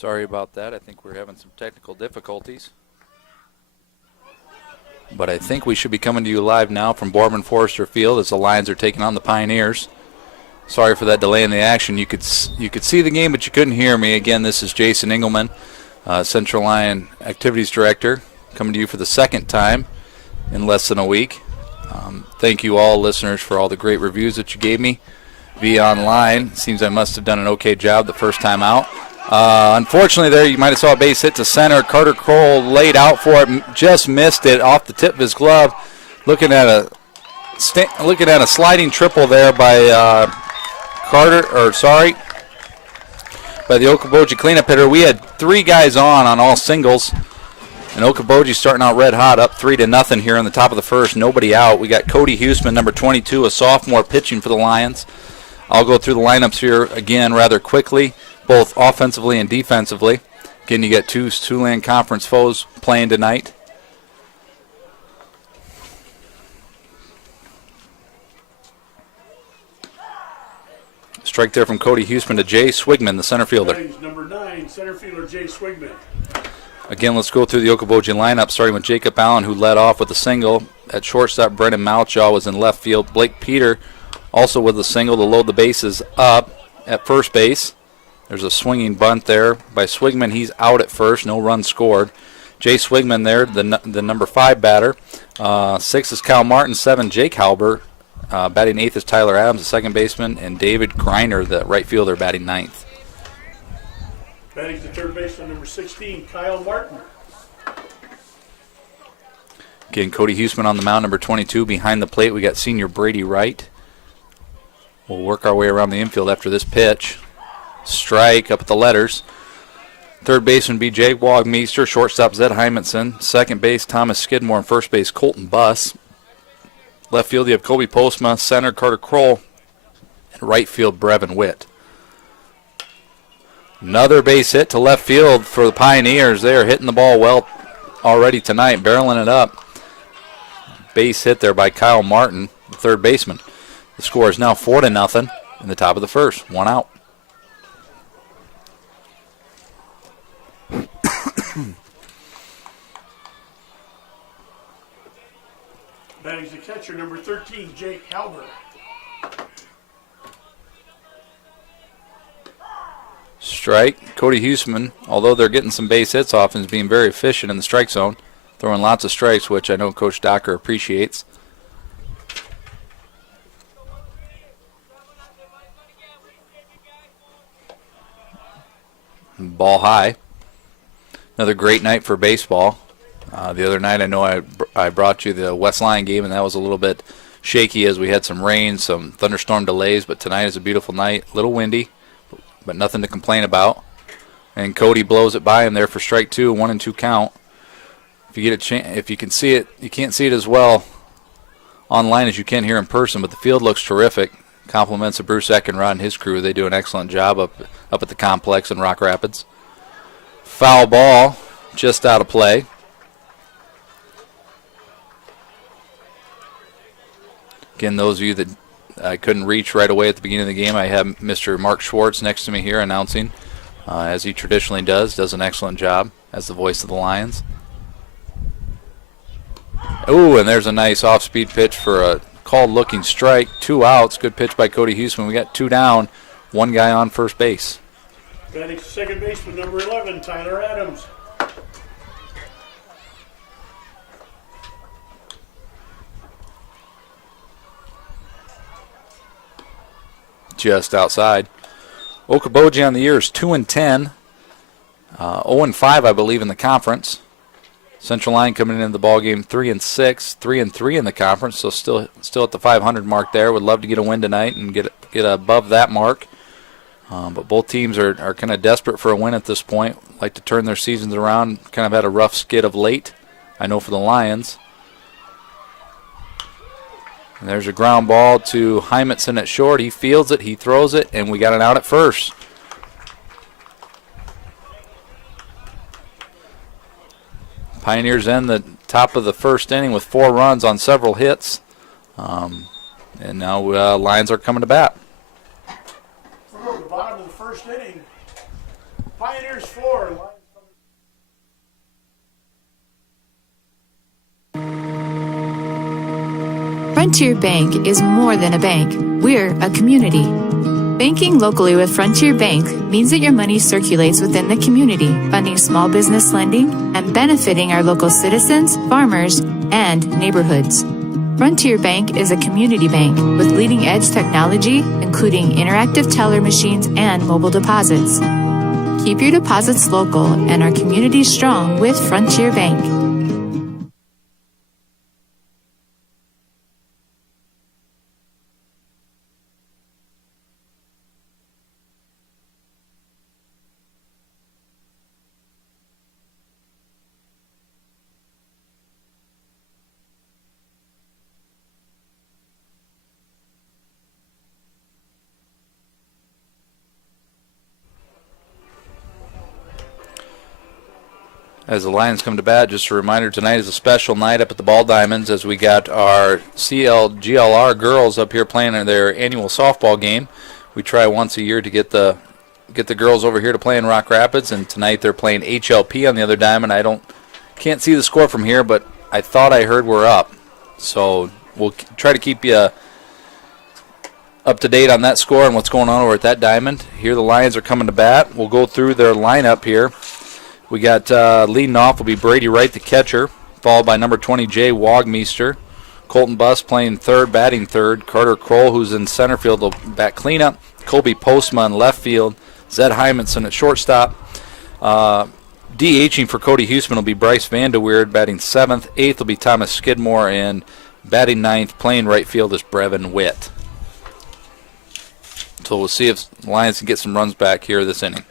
Sorry about that. I think we're having some technical difficulties. But I think we should be coming to you live now from Boardman Forrester Field as the Lions are taking on the Pioneers. Sorry for that delay in the action. You could see the game, but you couldn't hear me. Again, this is Jason Engelman, Central Lyon Activities Director, coming to you for the second time in less than a week. Thank you all, listeners, for all the great reviews that you gave me via online. Seems I must have done an okay job the first time out. Unfortunately, there you might have saw a base hit to center. Carter Kroll laid out for it, just missed it off the tip of his glove. Looking at a sliding triple there by by the Okoboji cleanup hitter. We had three guys on all singles, and Okoboji starting out red hot, up 3-0 here on the top of the first. Nobody out. We got Cody Huseman, number 22, a sophomore, pitching for the Lions. I'll go through the lineups here again rather quickly, both offensively and defensively. Again, you got two Siouxland Conference foes playing tonight. Strike there from Cody Huseman to Jay Swigman, the center fielder. Number 9, center fielder Jay Swigman. Again, let's go through the Okoboji lineup, starting with Jacob Allen, who led off with a single. At shortstop, Brendan Malchaw was in left field. Blake Peter also with a single to load the bases up. At first base, there's a swinging bunt there by Swigman. He's out at first, no run scored. Jay Swigman there, the number 5 batter. 6 is Kyle Martin, 7 Jake Halber. Batting 8th is Tyler Adams, the second baseman, and David Greiner, the right fielder, batting 9th. Batting the third baseman, number 16, Kyle Martin. Again, Cody Huseman on the mound, number 22. Behind the plate, we got senior Brady Wright. We'll work our way around the infield after this pitch. Strike up at the letters. Third baseman be Jake Wagmeister. Shortstop Zed Hymanson. Second base Thomas Skidmore. And first base Colton Buss. Left field you have Kobe Postma. Center Carter Kroll. And right field Brevin Witt. Another base hit to left field for the Pioneers. They are hitting the ball well already tonight, barreling it up. Base hit there by Kyle Martin, the third baseman. The score is now 4-0 in the top of the first. One out. Batting the catcher, number 13, Jake Halber. Strike. Cody Huseman, although they're getting some base hits off, is being very efficient in the strike zone, throwing lots of strikes, which I know Coach Docker appreciates. Ball high. Another great night for baseball. The other night I know I brought you the West Lyon game, and that was a little bit shaky as we had some rain, some thunderstorm delays, but tonight is a beautiful night. A little windy, but nothing to complain about. And Cody blows it by him there for strike 2, 1-2 count. If you get a chance, if you can see it, you can't see it as well online as you can here in person, but the field looks terrific. Compliments of Bruce Eckenrod and his crew. They do an excellent job up at the complex in Rock Rapids. Foul ball, just out of play. Again, those of you that I couldn't reach right away at the beginning of the game, I have Mr. Mark Schwartz next to me here announcing, as he traditionally does an excellent job as the voice of the Lions. Ooh, and there's a nice off-speed pitch for a called looking strike. 2 outs. Good pitch by Cody Huseman. We got 2 down. 1 guy on first base. Batting second baseman, number 11, Tyler Adams. Just outside. Okoboji on the year is 2-10. 0-5, I believe, in the conference. Central Lyon coming into the ball game 3-6, 3-3 in the conference, so still at the 500 mark there. Would love to get a win tonight and get above that mark. But both teams are kind of desperate for a win at this point. Like to turn their seasons around. Kind of had a rough skid of late, I know, for the Lions. And there's a ground ball to Hymanson at short. He fields it, he throws it, and we got an out at first. Pioneers end the top of the first inning with 4 runs on several hits. And now Lions are coming to bat. From the bottom of the first inning. Pioneers 4, Lions Frontier Bank is more than a bank. We're a community. Banking locally with Frontier Bank means that your money circulates within the community, funding small business lending and benefiting our local citizens, farmers, and neighborhoods. Frontier Bank is a community bank with leading-edge technology, including interactive teller machines and mobile deposits. Keep your deposits local and our community strong with Frontier Bank. As the Lions come to bat, just a reminder, tonight is a special night up at the Ball Diamonds as we got our GLR girls up here playing in their annual softball game. We try once a year to get the girls over here to play in Rock Rapids, and tonight they're playing HLP on the other diamond. Can't see the score from here, but I thought I heard we're up. So we'll try to keep you up to date on that score and what's going on over at that diamond. Here the Lions are coming to bat. We'll go through their lineup here. We got leading off will be Brady Wright, the catcher, followed by number 20, Jay Wagmeister. Colton Buss playing third, batting third. Carter Kroll, who's in center field, will bat cleanup. Colby Postma in left field. Zed Hymanson at shortstop. DHing for Cody Huseman will be Bryce Vandeweerd, batting seventh. Eighth will be Thomas Skidmore, and batting ninth, playing right field, is Brevin Witt. So we'll see if the Lions can get some runs back here this inning.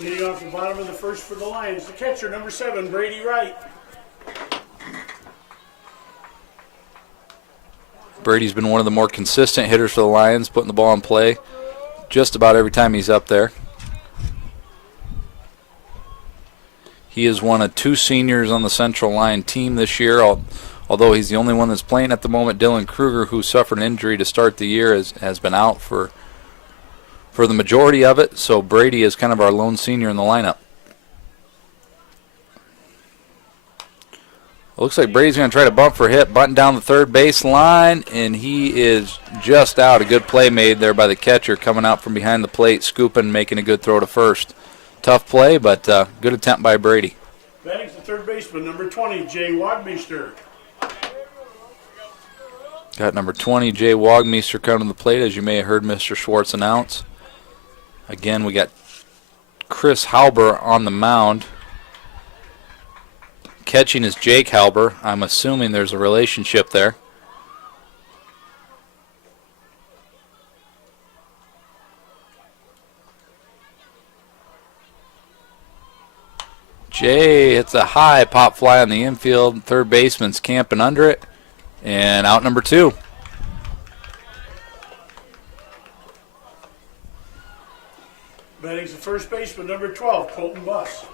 leading off the bottom of the first for the Lions. The catcher, number 7, Brady Wright. Brady's been one of the more consistent hitters for the Lions, putting the ball in play just about every time he's up there. He is one of 2 seniors on the Central Line team this year, although he's the only one that's playing at the moment. Dylan Kruger, who suffered an injury to start the year, has been out for the majority of it, so Brady is kind of our lone senior in the lineup. It looks like Brady's going to try to bump for a hit, button down the third base line, and he is just out. A good play made there by the catcher, coming out from behind the plate, scooping, making a good throw to first. Tough play, but good attempt by Brady. Batting to third baseman, number 20, Jay Wagmeister. Got number 20, Jay Wagmeister, coming to the plate, as you may have heard Mr. Schwartz announce. Again, we got Chris Halber on the mound. Catching is Jake Halber. I'm assuming there's a relationship there. Jay hits a high pop fly on the infield. Third baseman's camping under it. And out number 2. Batting to first baseman, number 12, Colton Buss.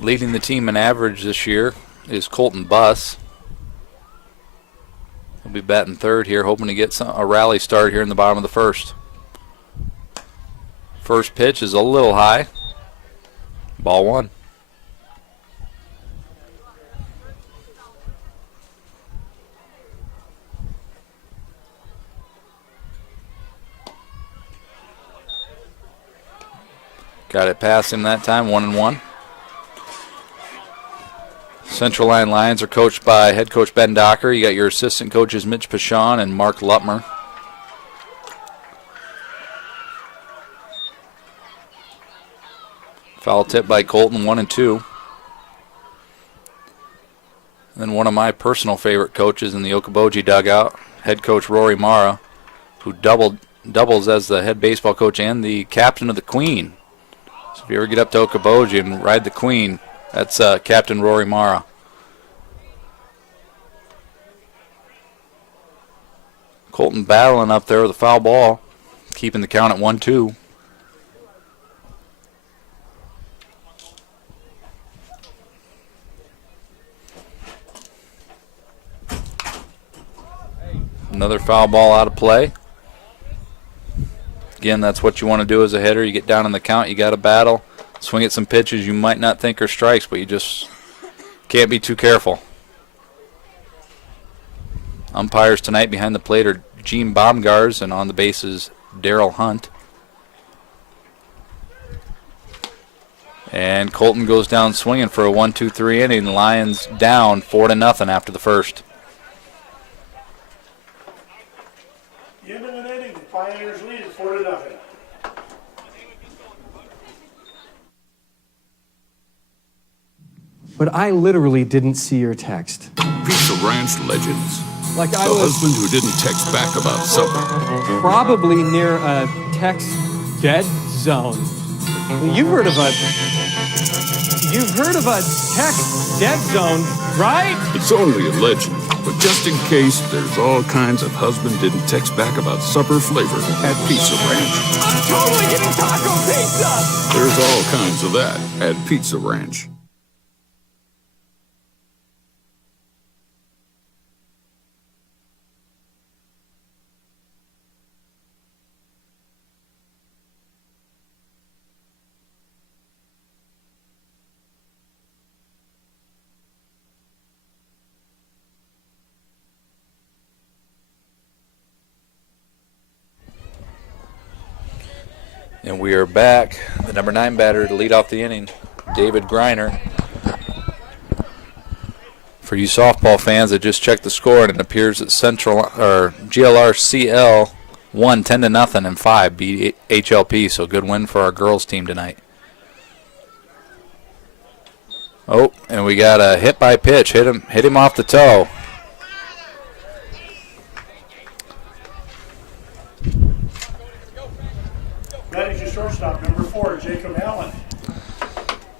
Leading the team in average this year is Colton Buss. He'll be batting third here, hoping to get a rally start here in the bottom of the first. First pitch is a little high. Ball 1. Got it past him that time, 1-1. Central Line Lions are coached by head coach Ben Docker. You got your assistant coaches Mitch Pashon and Mark Lutmer. Foul tip by Colton, 1-2. Then one of my personal favorite coaches in the Okoboji dugout, head coach Rory Mara, who doubles as the head baseball coach and the captain of the Queen. So if you ever get up to Okoboji and ride the Queen, that's Captain Rory Mara. Colton battling up there with a foul ball, keeping the count at 1-2. Another foul ball out of play. Again, that's what you want to do as a hitter. You get down in the count, you got to battle, swing at some pitches you might not think are strikes, but you just can't be too careful. Umpires tonight behind the plate are Gene Baumgars, and on the base is Darryl Hunt. And Colton goes down swinging for a 1-2-3 inning. Lions down 4-0 after the first. The end of an inning, the Pioneers lead at 4-0. But I literally didn't see your text. Pizza Ranch legends. Like I The was husband who didn't text back about supper. probably near a text dead zone. You've heard of a text dead zone, right? It's only a legend, but just in case, there's all kinds of husband didn't text back about supper flavor at Pizza Ranch. I'm totally getting taco pizza! There's all kinds of that at Pizza Ranch. And we are back. The number 9 batter to lead off the inning, David Greiner. For you softball fans that just checked the score, and it appears that GLR CL won 10-0 in 5, beat HLP. So good win for our girls team tonight. Oh, and we got a hit by pitch. Hit him off the toe. That is your shortstop, number 4, Jacob Allen.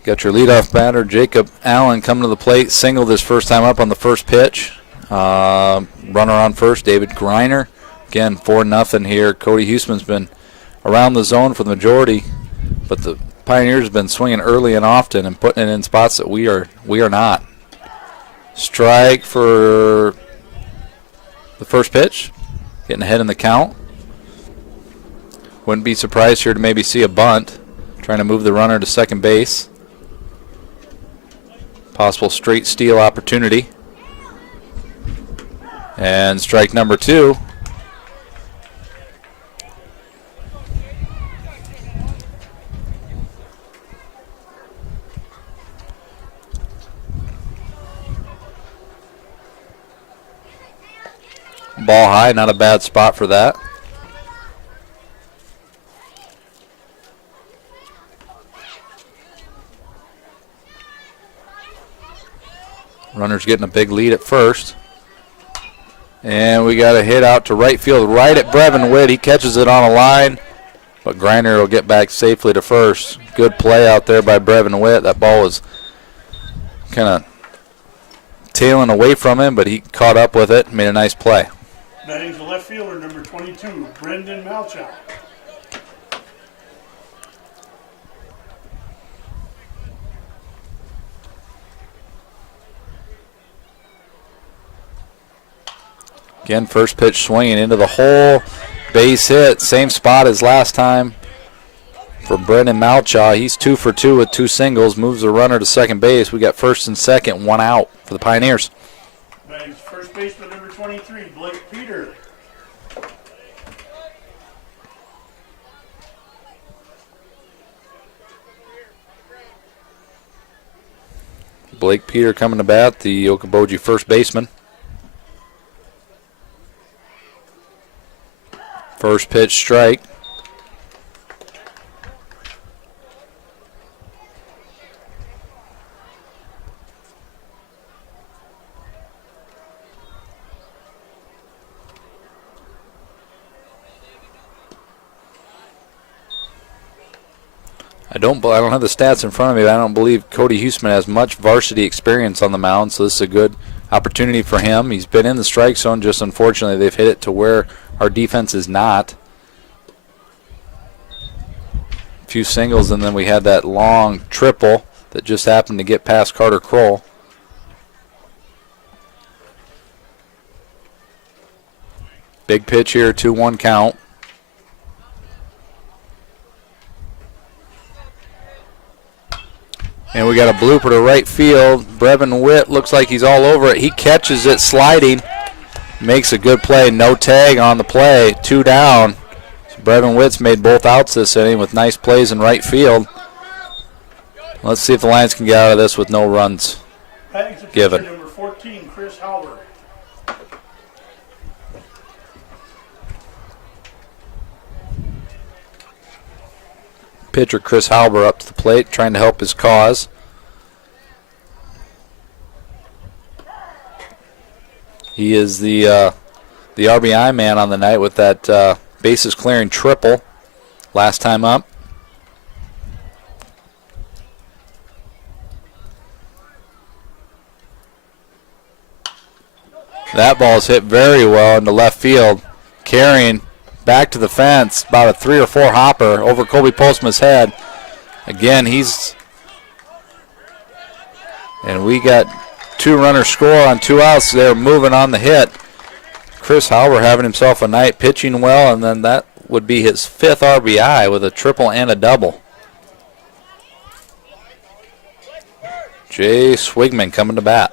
Got your leadoff batter, Jacob Allen, coming to the plate. Singled his first time up on the first pitch. Runner on first, David Greiner. Again, 4-0 here. Cody Huseman's been around the zone for the majority, but the Pioneers have been swinging early and often and putting it in spots that we are not. Strike for the first pitch. Getting ahead in the count. Wouldn't be surprised here to maybe see a bunt. Trying to move the runner to second base. Possible straight steal opportunity. And strike number 2. Ball high, not a bad spot for that. Runner's getting a big lead at first. And we got a hit out to right field, right at Brevin Witt. He catches it on a line, but Greiner will get back safely to first. Good play out there by Brevin Witt. That ball was kind of tailing away from him, but he caught up with it and made a nice play. Batting to left fielder, number 22, Brendan Malchow. Again, first pitch swinging into the hole. Base hit, same spot as last time for Brendan Malchow. He's 2 for 2 with 2 singles, moves the runner to second base. We got first and second, 1 out for the Pioneers. Batting first baseman, number 23, Blake Peter. Blake Peter coming to bat, the Okoboji first baseman. First pitch strike. I don't have the stats in front of me, but I don't believe Cody Huseman has much varsity experience on the mound, so this is a good opportunity for him. He's been in the strike zone, just unfortunately they've hit it to where our defense is not. A few singles, and then we had that long triple that just happened to get past Carter Kroll. Big pitch here, 2-1 count. And we got a blooper to right field. Brevin Witt looks like he's all over it. He catches it sliding. Makes a good play. No tag on the play. 2 down. So Brevin Witt's made both outs this inning with nice plays in right field. Let's see if the Lions can get out of this with no runs given. Number 14, Chris Howard. Pitcher Chris Halber up to the plate, trying to help his cause. He is the RBI man on the night with that bases clearing triple last time up. That ball's hit very well into left field, carrying back to the fence, about a 3 or 4 hopper over Colby Postma's head. Again, and we got 2 runner score on 2 outs. They're moving on the hit. Chris Halber having himself a night, pitching well, and then that would be his 5th RBI with a triple and a double. Jay Swigman coming to bat.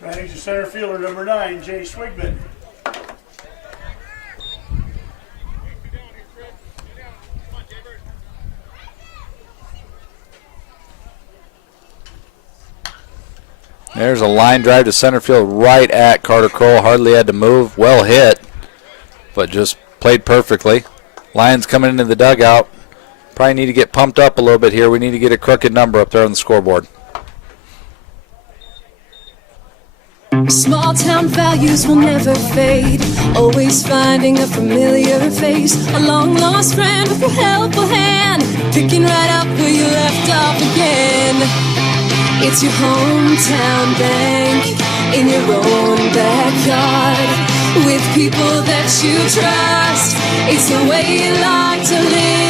Batting to center fielder number 9, Jay Swigman. There's a line drive to center field right at Carter Kroll. Hardly had to move. Well hit, but just played perfectly. Lions coming into the dugout. Probably need to get pumped up a little bit here. We need to get a crooked number up there on the scoreboard. Small town values will never fade. Always finding a familiar face. A long lost friend with a helpful hand. Picking right up where you left off again. It's your hometown bank in your own backyard. With people that you trust. It's the way you like to live.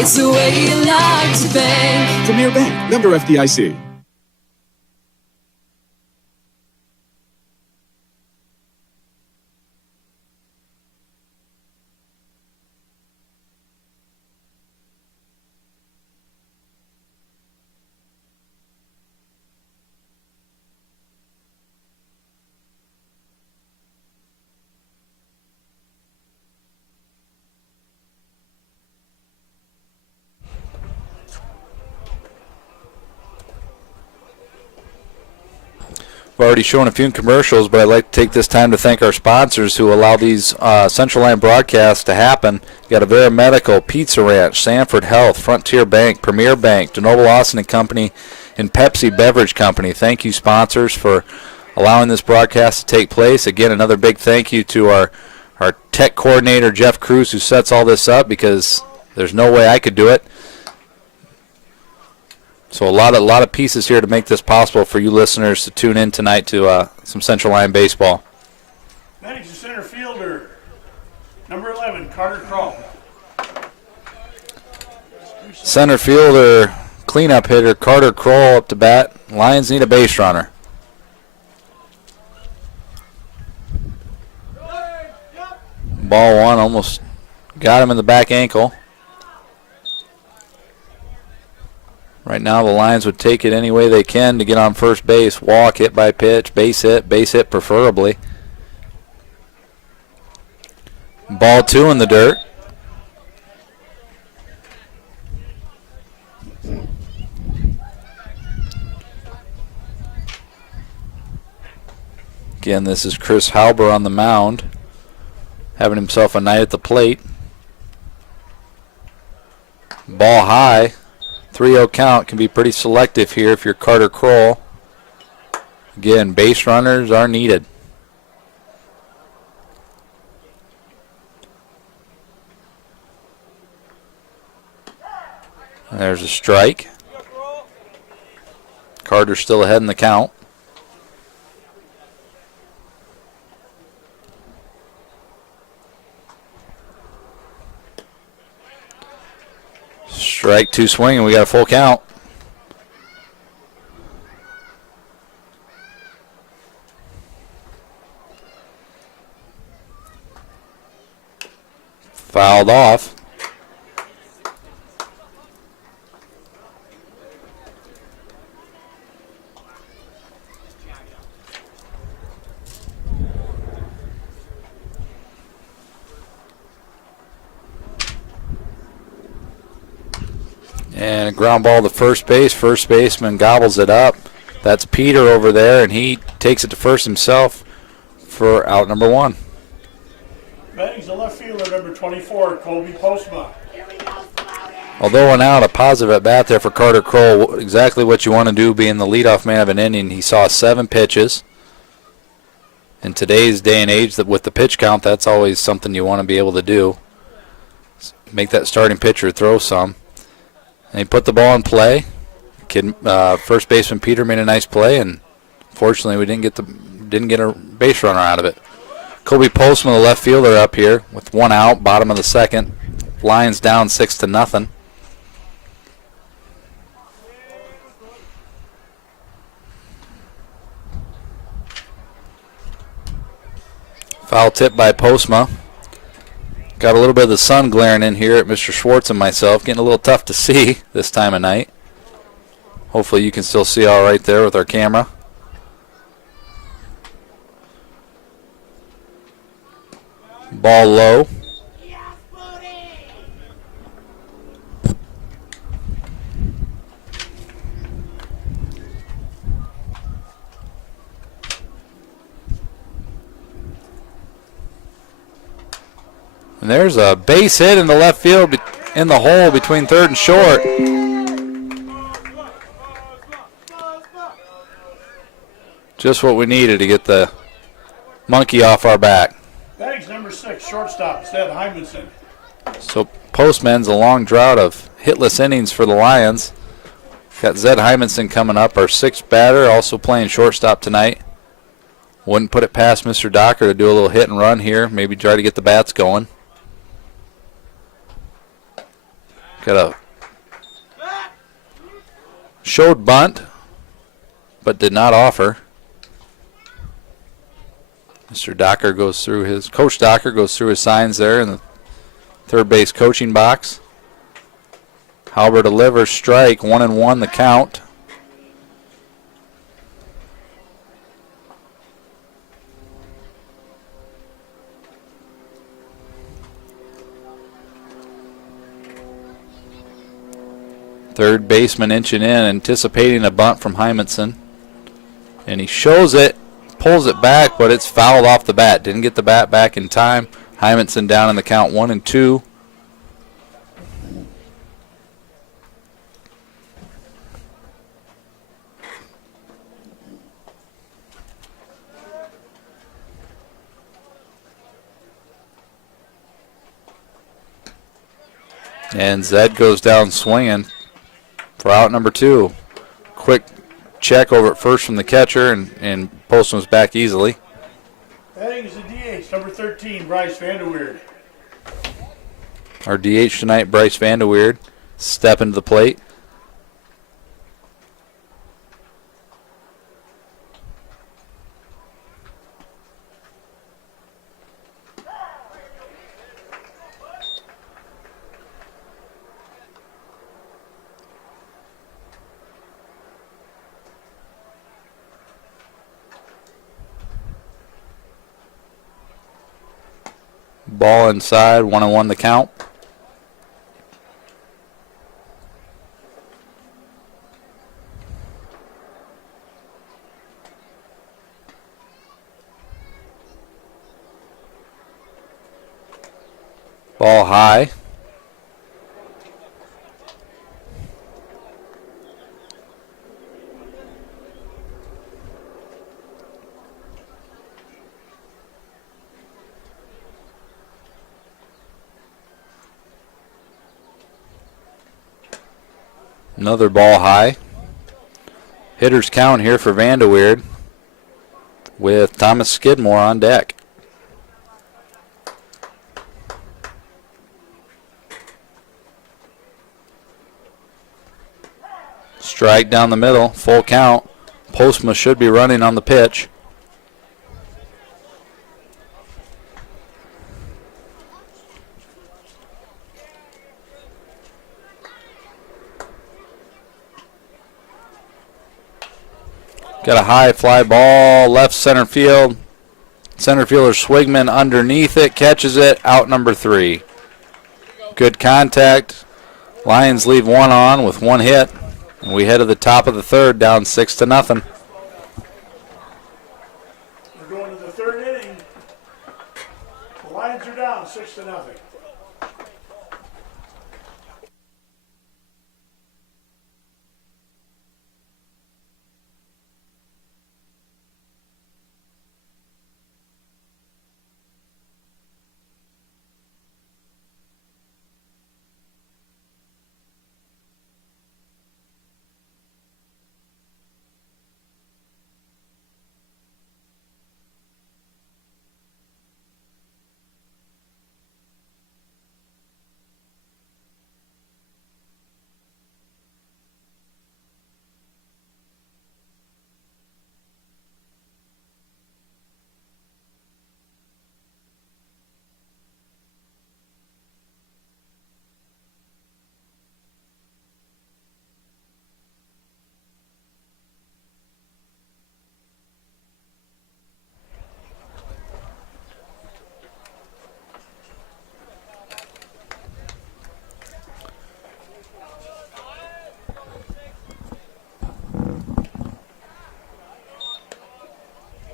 It's the way you like to bank. Premier Bank, member FDIC. We've already shown a few commercials, but I'd like to take this time to thank our sponsors who allow these Central Line broadcasts to happen. You got Avera Medical, Pizza Ranch, Sanford Health, Frontier Bank, Premier Bank, DeNoble Austin & Company, and Pepsi Beverage Company. Thank you, sponsors, for allowing this broadcast to take place. Again, another big thank you to our tech coordinator, Jeff Cruz, who sets all this up, because there's no way I could do it. So a lot of pieces here to make this possible for you listeners to tune in tonight to some Central Line baseball. Batting to center fielder, number 11, Carter Kroll. Center fielder, cleanup hitter, Carter Kroll up to bat. Lions need a base runner. Ball 1, almost got him in the back ankle. Right now the Lions would take it any way they can to get on first base. Walk, hit by pitch, base hit preferably. Ball 2 in the dirt. Again, this is Chris Halber on the mound, having himself a night at the plate. Ball high. 3-0 count. Can be pretty selective here if you're Carter Kroll. Again, base runners are needed. There's a strike. Carter's still ahead in the count. Strike 2 swing, and we got a full count. fouled off. And a ground ball to first base. First baseman gobbles it up. That's Peter over there, and he takes it to first himself for out number 1. Batting's the left fielder, number 24, Colby Postma. Although an out, a positive at bat there for Carter Kroll. Exactly what you want to do being the leadoff man of an inning. He saw 7 pitches. In today's day and age, with the pitch count, that's always something you want to be able to do. Make that starting pitcher throw some. And he put the ball in play. First baseman Peter made a nice play, and fortunately we didn't get a base runner out of it. Colby Postman, the left fielder, up here with 1 out, bottom of the 2nd. Lions down 6-0. Foul tip by Postma. Got a little bit of the sun glaring in here at Mr. Schwartz and myself. Getting a little tough to see this time of night. Hopefully you can still see all right there with our camera. Ball low. And there's a base hit in the left field in the hole between third and short. Just what we needed to get the monkey off our back. Batting's number 6, shortstop, Zed Hymanson. So Postman's a long drought of hitless innings for the Lions. Got Zed Hymanson coming up, our 6th batter, also playing shortstop tonight. Wouldn't put it past Mr. Docker to do a little hit and run here, maybe try to get the bats going. Got a showed bunt, but did not offer. Mr. Docker goes through his, Coach Docker goes through his signs there in the third base coaching box. Halber delivers, strike, 1-1 the count. Third baseman inching in, anticipating a bunt from Hymanson. And he shows it, pulls it back, but it's fouled off the bat. Didn't get the bat back in time. Hymanson down in the count 1-2. And Zed goes down swinging for out number 2. Quick check over at first from the catcher, and Postman's back easily. Batting is the DH, number 13, Bryce Vanderweerd. Our DH tonight, Bryce Vanderweerd, step into the plate. Ball inside, 1-1 the count. Ball high. Another ball high. Hitter's count here for Vanderweerd with Thomas Skidmore on deck. Strike down the middle, full count. Postma should be running on the pitch. Got a high fly ball, left center field. Center fielder Swigman underneath it, catches it, out number 3. Good contact. Lions leave one on with one hit. And we head to the top of the third, down 6-0. We're going to the third inning. The Lions are down 6-0.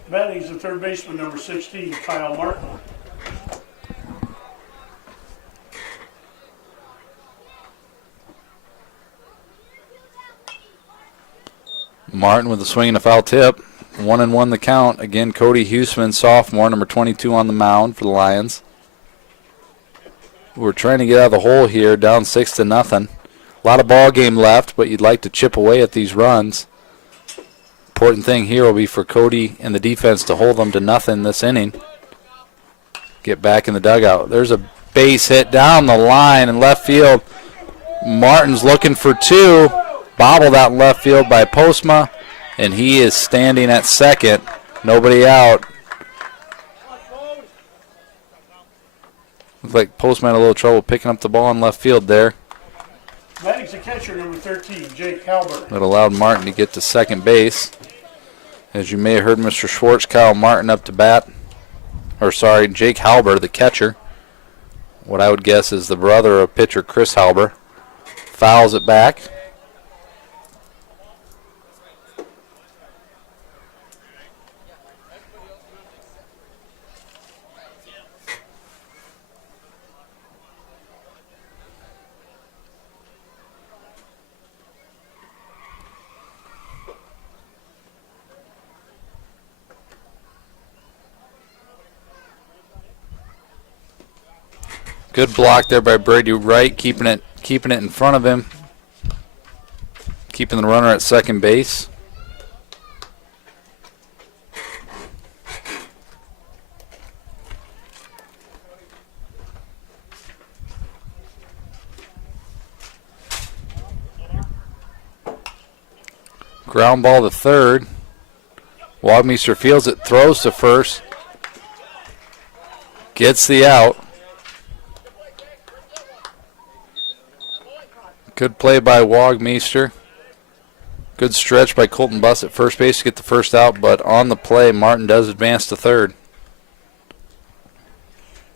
Batting's the third baseman, number 16, Kyle Martin. Martin with a swing and a foul tip. 1-1 the count. Again, Cody Huseman, sophomore, number 22 on the mound for the Lions. We're trying to get out of the hole here, down 6-0. A lot of ball game left, but you'd like to chip away at these runs. Important thing here will be for Cody and the defense to hold them to nothing this inning. Get back in the dugout. There's a base hit down the line in left field. Martin's looking for 2. Bobbled out in left field by Postma, and he is standing at second. Nobody out. Looks like Postma had a little trouble picking up the ball in left field there. Batting's the catcher, number 13, Jake Halbert. That allowed Martin to get to second base. As you may have heard Mr. Schwartz, Kyle Martin up to bat. Jake Halber, the catcher. What I would guess is the brother of pitcher Chris Halber. Fouls it back. Good block there by Brady Wright, keeping it in front of him, keeping the runner at second base. Ground ball to third. Wagmeister fields it, throws to first, gets the out. Good play by Wagmeister. Good stretch by Colton Buss at first base to get the first out, but on the play, Martin does advance to third.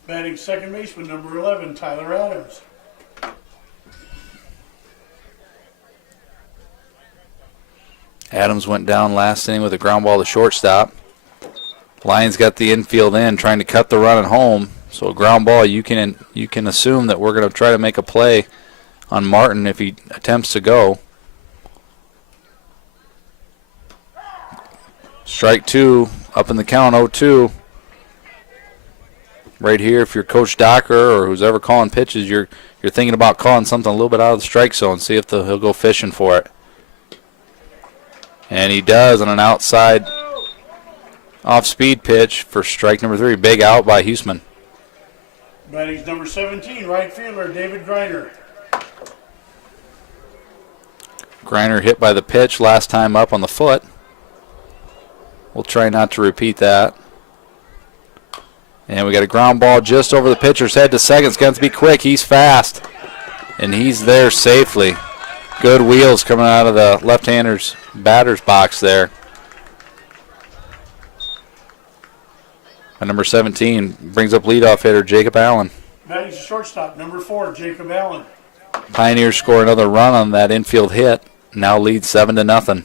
Batting second baseman, number 11, Tyler Adams. Adams went down last inning with a ground ball to shortstop. Lions got the infield in, trying to cut the run at home. So a ground ball, you can assume that we're going to try to make a play on Martin if he attempts to go. Strike 2, up in the count, 0-2. Right here, if you're Coach Docker or who's ever calling pitches, you're thinking about calling something a little bit out of the strike zone, see if he'll go fishing for it. And he does on an outside off-speed pitch for strike number 3. Big out by Huseman. Batting's number 17, right fielder, David Griner. Griner hit by the pitch last time up on the foot. We'll try not to repeat that. And we got a ground ball just over the pitcher's head to second. It's going to be quick. He's fast. And he's there safely. Good wheels coming out of the left-hander's batter's box there. And number 17 brings up leadoff hitter Jacob Allen. Batting's the shortstop, number 4, Jacob Allen. Pioneers score another run on that infield hit. Now lead 7-0.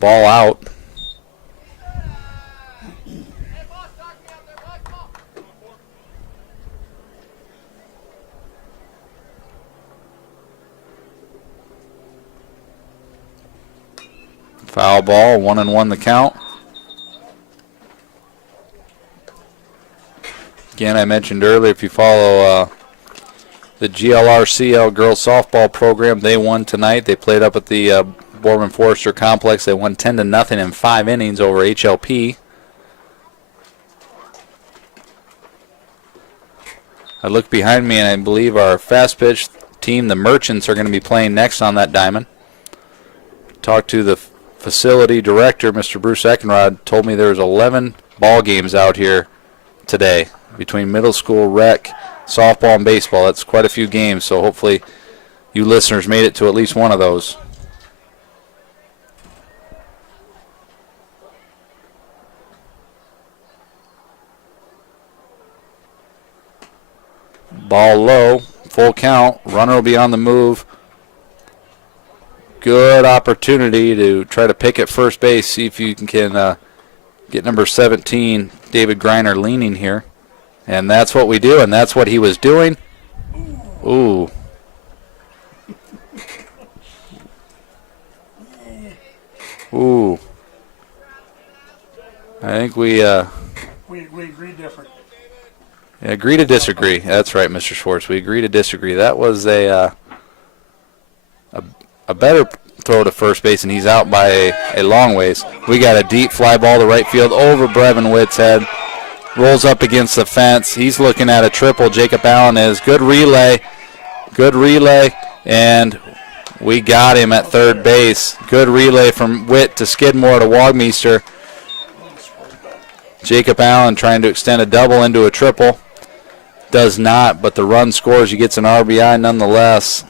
Ball out. Foul ball, 1-1 the count. Again, I mentioned earlier, if you follow the GLRCL girls softball program, they won tonight. They played up at the Boardman Forester Complex. They won 10-0 in 5 innings over HLP. I look behind me, and I believe our fast pitch team, the Merchants, are going to be playing next on that diamond. Talked to the facility director, Mr. Bruce Eckenrod, told me there's 11 ball games out here today between middle school, rec, softball, and baseball. That's quite a few games, so hopefully you listeners made it to at least one of those. Ball low, full count, runner will be on the move. Good opportunity to try to pick at first base, see if you can get number 17, David Greiner, leaning here. And that's what we do, and that's what he was doing. Ooh. Ooh. I think we agree different. Agree to disagree. That's right, Mr. Schwartz. We agree to disagree. That was a better throw to first base, and he's out by a long ways. We got a deep fly ball to right field over Brevin Witt's head. Rolls up against the fence. He's looking at a triple. Jacob Allen is. Good relay, and we got him at third base. Good relay from Witt to Skidmore to Wagmeister. Jacob Allen trying to extend a double into a triple. Does not, but the run scores. He gets an RBI nonetheless.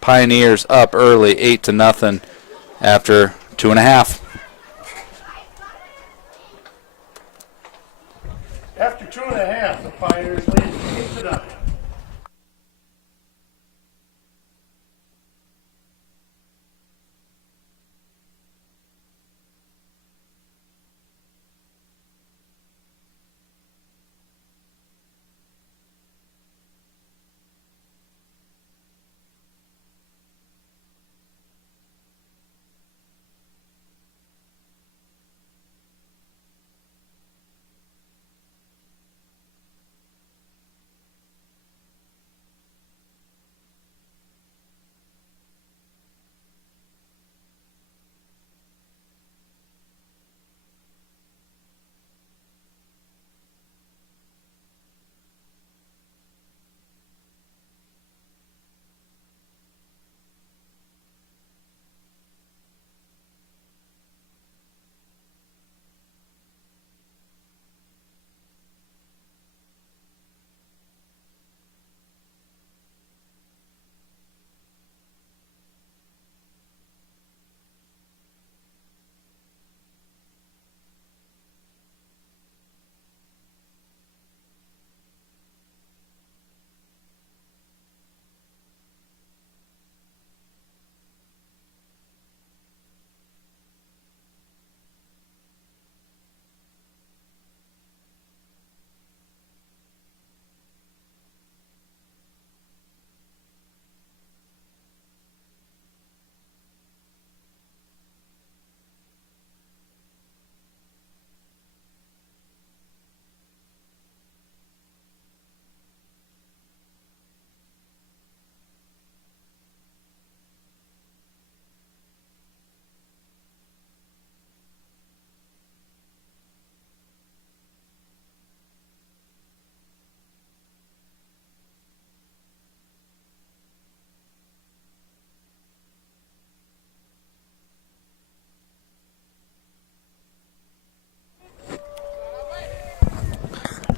Pioneers up early, 8-0 after 2.5. After 2.5, the Pioneers lead 8-9.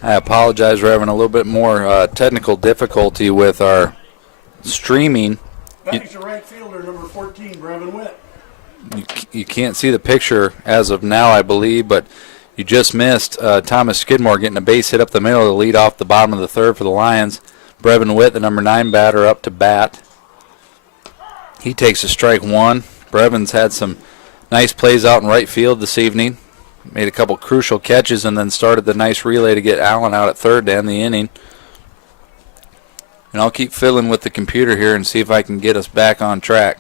I apologize. We're having a little bit more technical difficulty with our streaming Batting's the right fielder, number 14, Brevin Witt. You can't see the picture as of now, I believe, but you just missed Thomas Skidmore getting a base hit up the middle to lead off the bottom of the third for the Lions. Brevin Witt, the number 9 batter, up to bat. He takes a strike one. Brevin's had some nice plays out in right field this evening. Made a couple crucial catches and then started the nice relay to get Allen out at third to end the inning. And I'll keep fiddling with the computer here and see if I can get us back on track.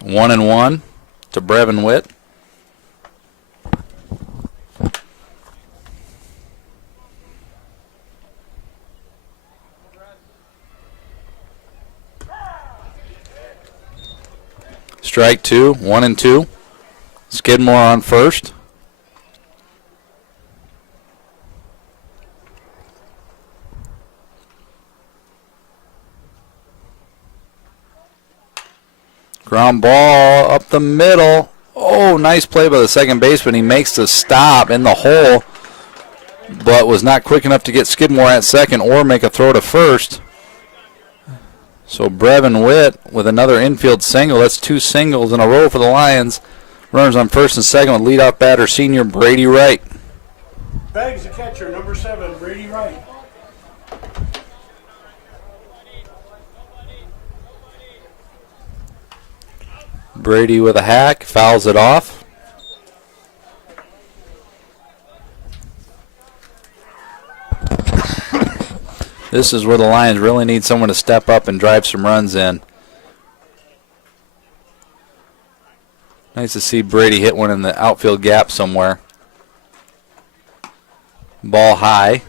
1-1 to Brevin Witt. Strike two, 1-2. Skidmore on first. Ground ball up the middle. Oh, nice play by the second baseman. He makes the stop in the hole, but was not quick enough to get Skidmore at second or make a throw to first. So Brevin Witt with another infield single. That's 2 singles in a row for the Lions. Runners on first and second with leadoff batter senior Brady Wright. Bags the catcher, number 7, Brady Wright. Brady with a hack, fouls it off. This is where the Lions really need someone to step up and drive some runs in. Nice to see Brady hit one in the outfield gap somewhere. Ball high.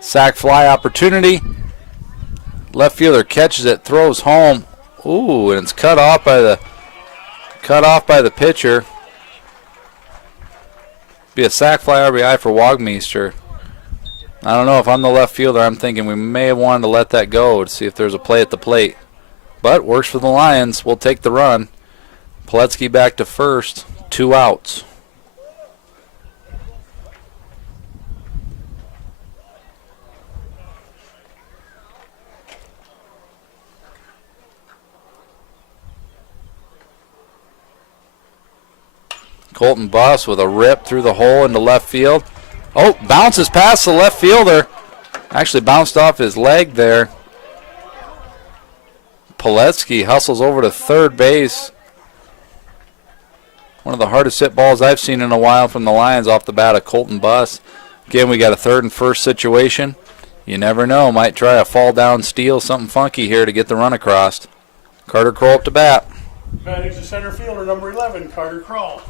Sac fly opportunity. Left fielder catches it, throws home. Ooh, and it's cut off by the pitcher. Be a sac fly RBI for Wagmeister. I don't know, if I'm the left fielder, I'm thinking we may have wanted to let that go to see if there's a play at the plate. But works for the Lions. We'll take the run. Poletsky back to first. 2 outs. Colton Buss with a rip through the hole into left field. Oh, bounces past the left fielder. Actually bounced off his leg there. Poletsky hustles over to third base. One of the hardest hit balls I've seen in a while from the Lions off the bat of Colton Buss. Again, we got a third and first situation. You never know. Might try a fall down steal, something funky here to get the run across. Carter Kroll up to bat. Batting's the center fielder, number 11, Carter Kroll.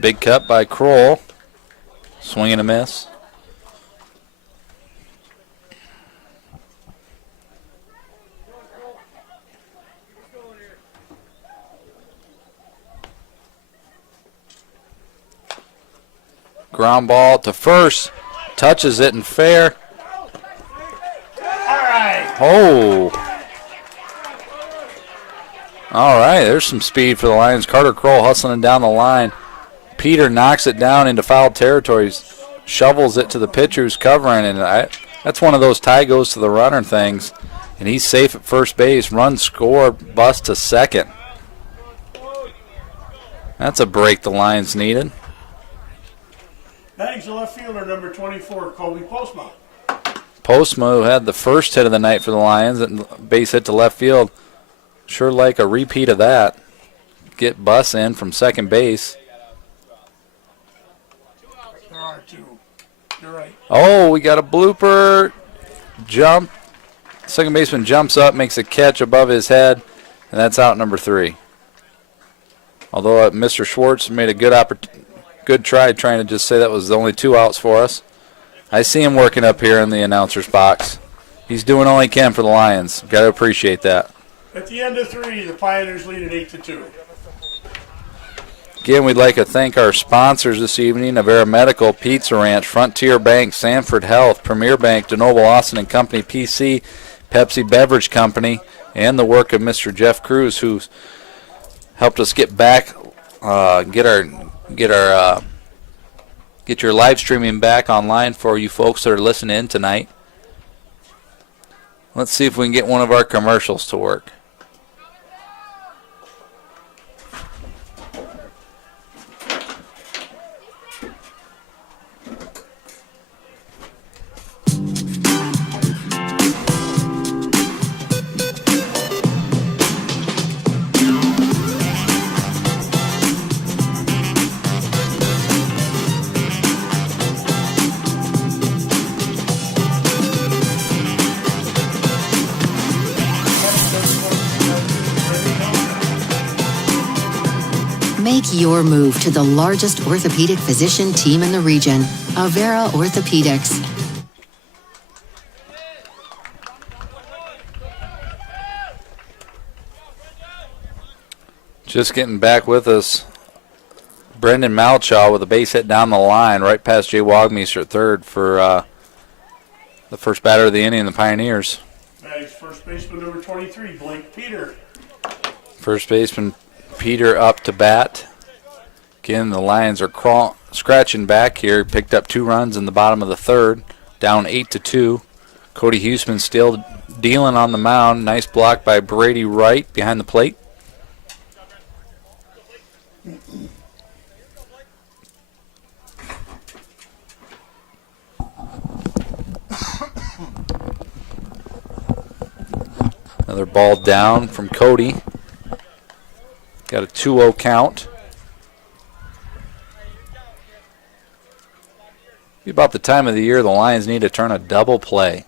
Big cut by Kroll. Swing and a miss. Ground ball to first. Touches it and fair. All right. Oh. All right, there's some speed for the Lions. Carter Kroll hustling down the line. Peter knocks it down into foul territory. Shovels it to the pitcher who's covering, and that's one of those tie goes to the runner things. And he's safe at first base. Run, score, bust to second. That's a break the Lions needed. Batting's the left fielder, number 24, Colby Postma. Postma, who had the first hit of the night for the Lions, and base hit to left field. Sure like a repeat of that. Get Buss in from second base. There are 2. You're right. Oh, we got a blooper. Jump. Second baseman jumps up, makes a catch above his head, and that's out number 3. Although Mr. Schwartz made a good try trying to just say that was the only 2 outs for us. I see him working up here in the announcer's box. He's doing all he can for the Lions. Got to appreciate that. At the end of 3, the Pioneers lead at 8-2. Again, we'd like to thank our sponsors this evening: Avera Medical, Pizza Ranch, Frontier Bank, Sanford Health, Premier Bank, DeNoble Austin and Company PC, Pepsi Beverage Company, and the work of Mr. Jeff Cruz, who's helped us get back, get your live streaming back online for you folks that are listening in tonight. Let's see if we can get one of our commercials to work. Make your move to the largest orthopedic physician team in the region, Avera Orthopedics. Just getting back with us, Brendan Malchaw with a base hit down the line right past Jay Wagmeister at third for the first batter of the inning, the Pioneers. Bags first baseman number 23, Blake Peter. First baseman Peter up to bat. Again, the Lions are scratching back here. Picked up 2 runs in the bottom of the third, down 8-2. Cody Huseman still dealing on the mound. Nice block by Brady Wright behind the plate. Another ball down from Cody. Got a 2-0 count. Be about the time of the year the Lions need to turn a double play.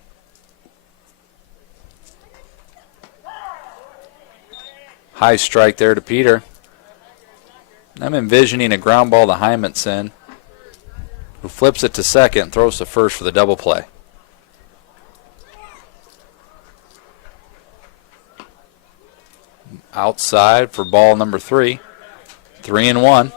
High strike there to Peter. I'm envisioning a ground ball to Hymanson, who flips it to second, throws to first for the double play. Outside for ball number 3. 3-1.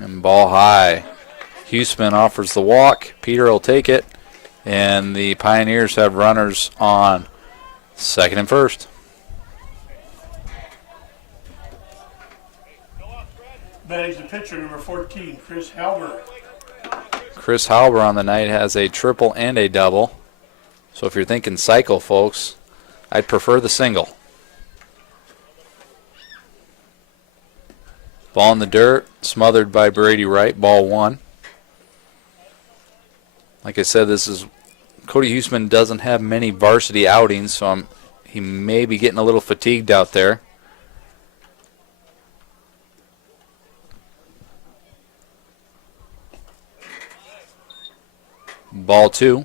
And ball high. Huseman offers the walk. Peter will take it. And the Pioneers have runners on second and first. Batting the pitcher number 14, Chris Halber. Chris Halber on the night has a triple and a double. So if you're thinking cycle, folks, I'd prefer the single. Ball in the dirt, smothered by Brady Wright, ball 1. Like I said, Cody Huseman doesn't have many varsity outings, so he may be getting a little fatigued out there. Ball 2.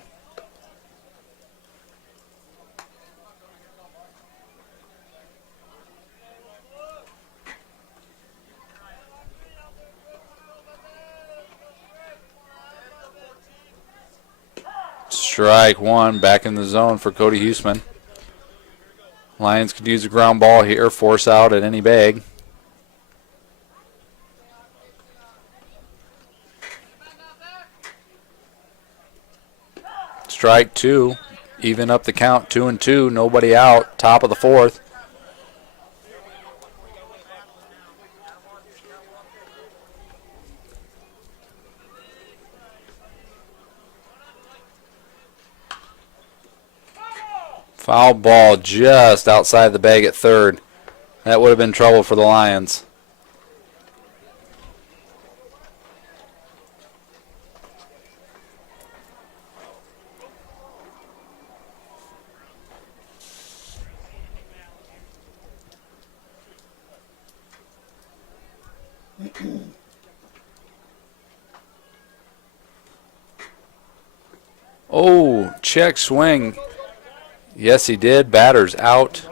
Strike 1, back in the zone for Cody Huseman. Lions could use a ground ball here, force out at any bag. Strike 2, even up the count, 2-2, nobody out, top of the 4th. Foul ball just outside the bag at third. That would have been trouble for the Lions. Oh, check swing. Yes, he did. Batter's out.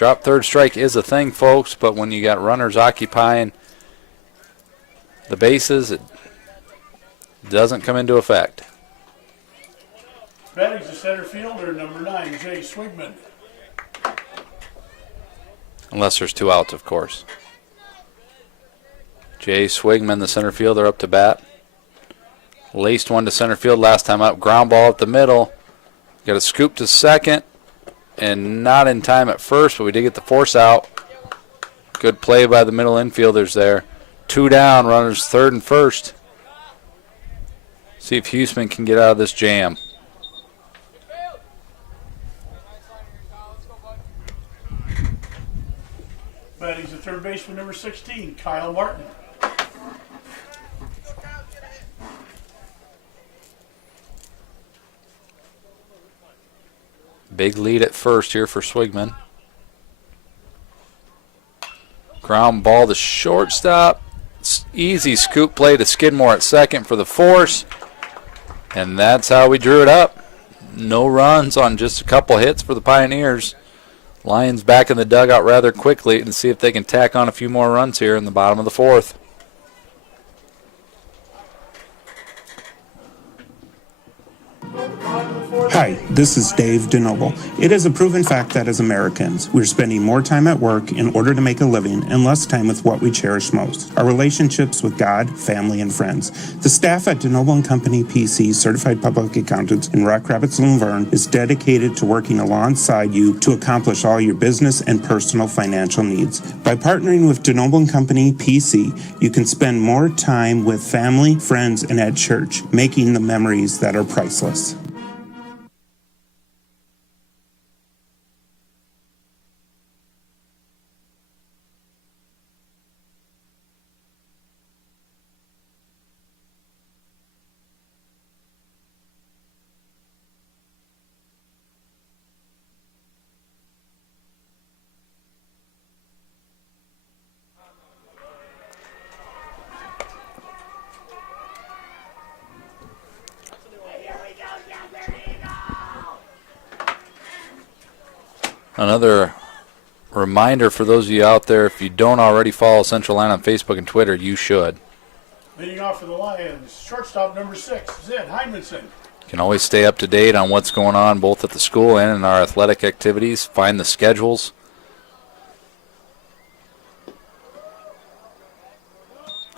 Drop third strike is a thing, folks, but when you got runners occupying the bases, it doesn't come into effect. Batting's the center fielder, number 9, Jay Swigman. Unless there's 2 outs, of course. Jay Swigman, the center fielder, up to bat. Laced one to center field last time up. Ground ball up the middle. Got a scoop to second. And not in time at first, but we did get the force out. Good play by the middle infielders there. 2 down, runners third and first. See if Huseman can get out of this jam. Batting's the third baseman, number 16, Kyle Martin. Big lead at first here for Swigman. Ground ball to shortstop. Easy scoop play to Skidmore at second for the force. And that's how we drew it up. No runs on just a couple hits for the Pioneers. Lions back in the dugout rather quickly and see if they can tack on a few more runs here in the bottom of the fourth. Hi, this is Dave DeNoble. It is a proven fact that as Americans, we're spending more time at work in order to make a living and less time with what we cherish most, our relationships with God, family, and friends. The staff at DeNoble & Company PC, Certified Public Accountants in Rock Rapids, Luverne, is dedicated to working alongside you to accomplish all your business and personal financial needs. By partnering with DeNoble & Company PC, you can spend more time with family, friends, and at church, making the memories that are priceless. Another reminder for those of you out there, if you don't already follow Central Line on Facebook and Twitter, you should. Leading off for the Lions, shortstop number 6, Zed Hymanson. You can always stay up to date on what's going on both at the school and in our athletic activities. Find the schedules.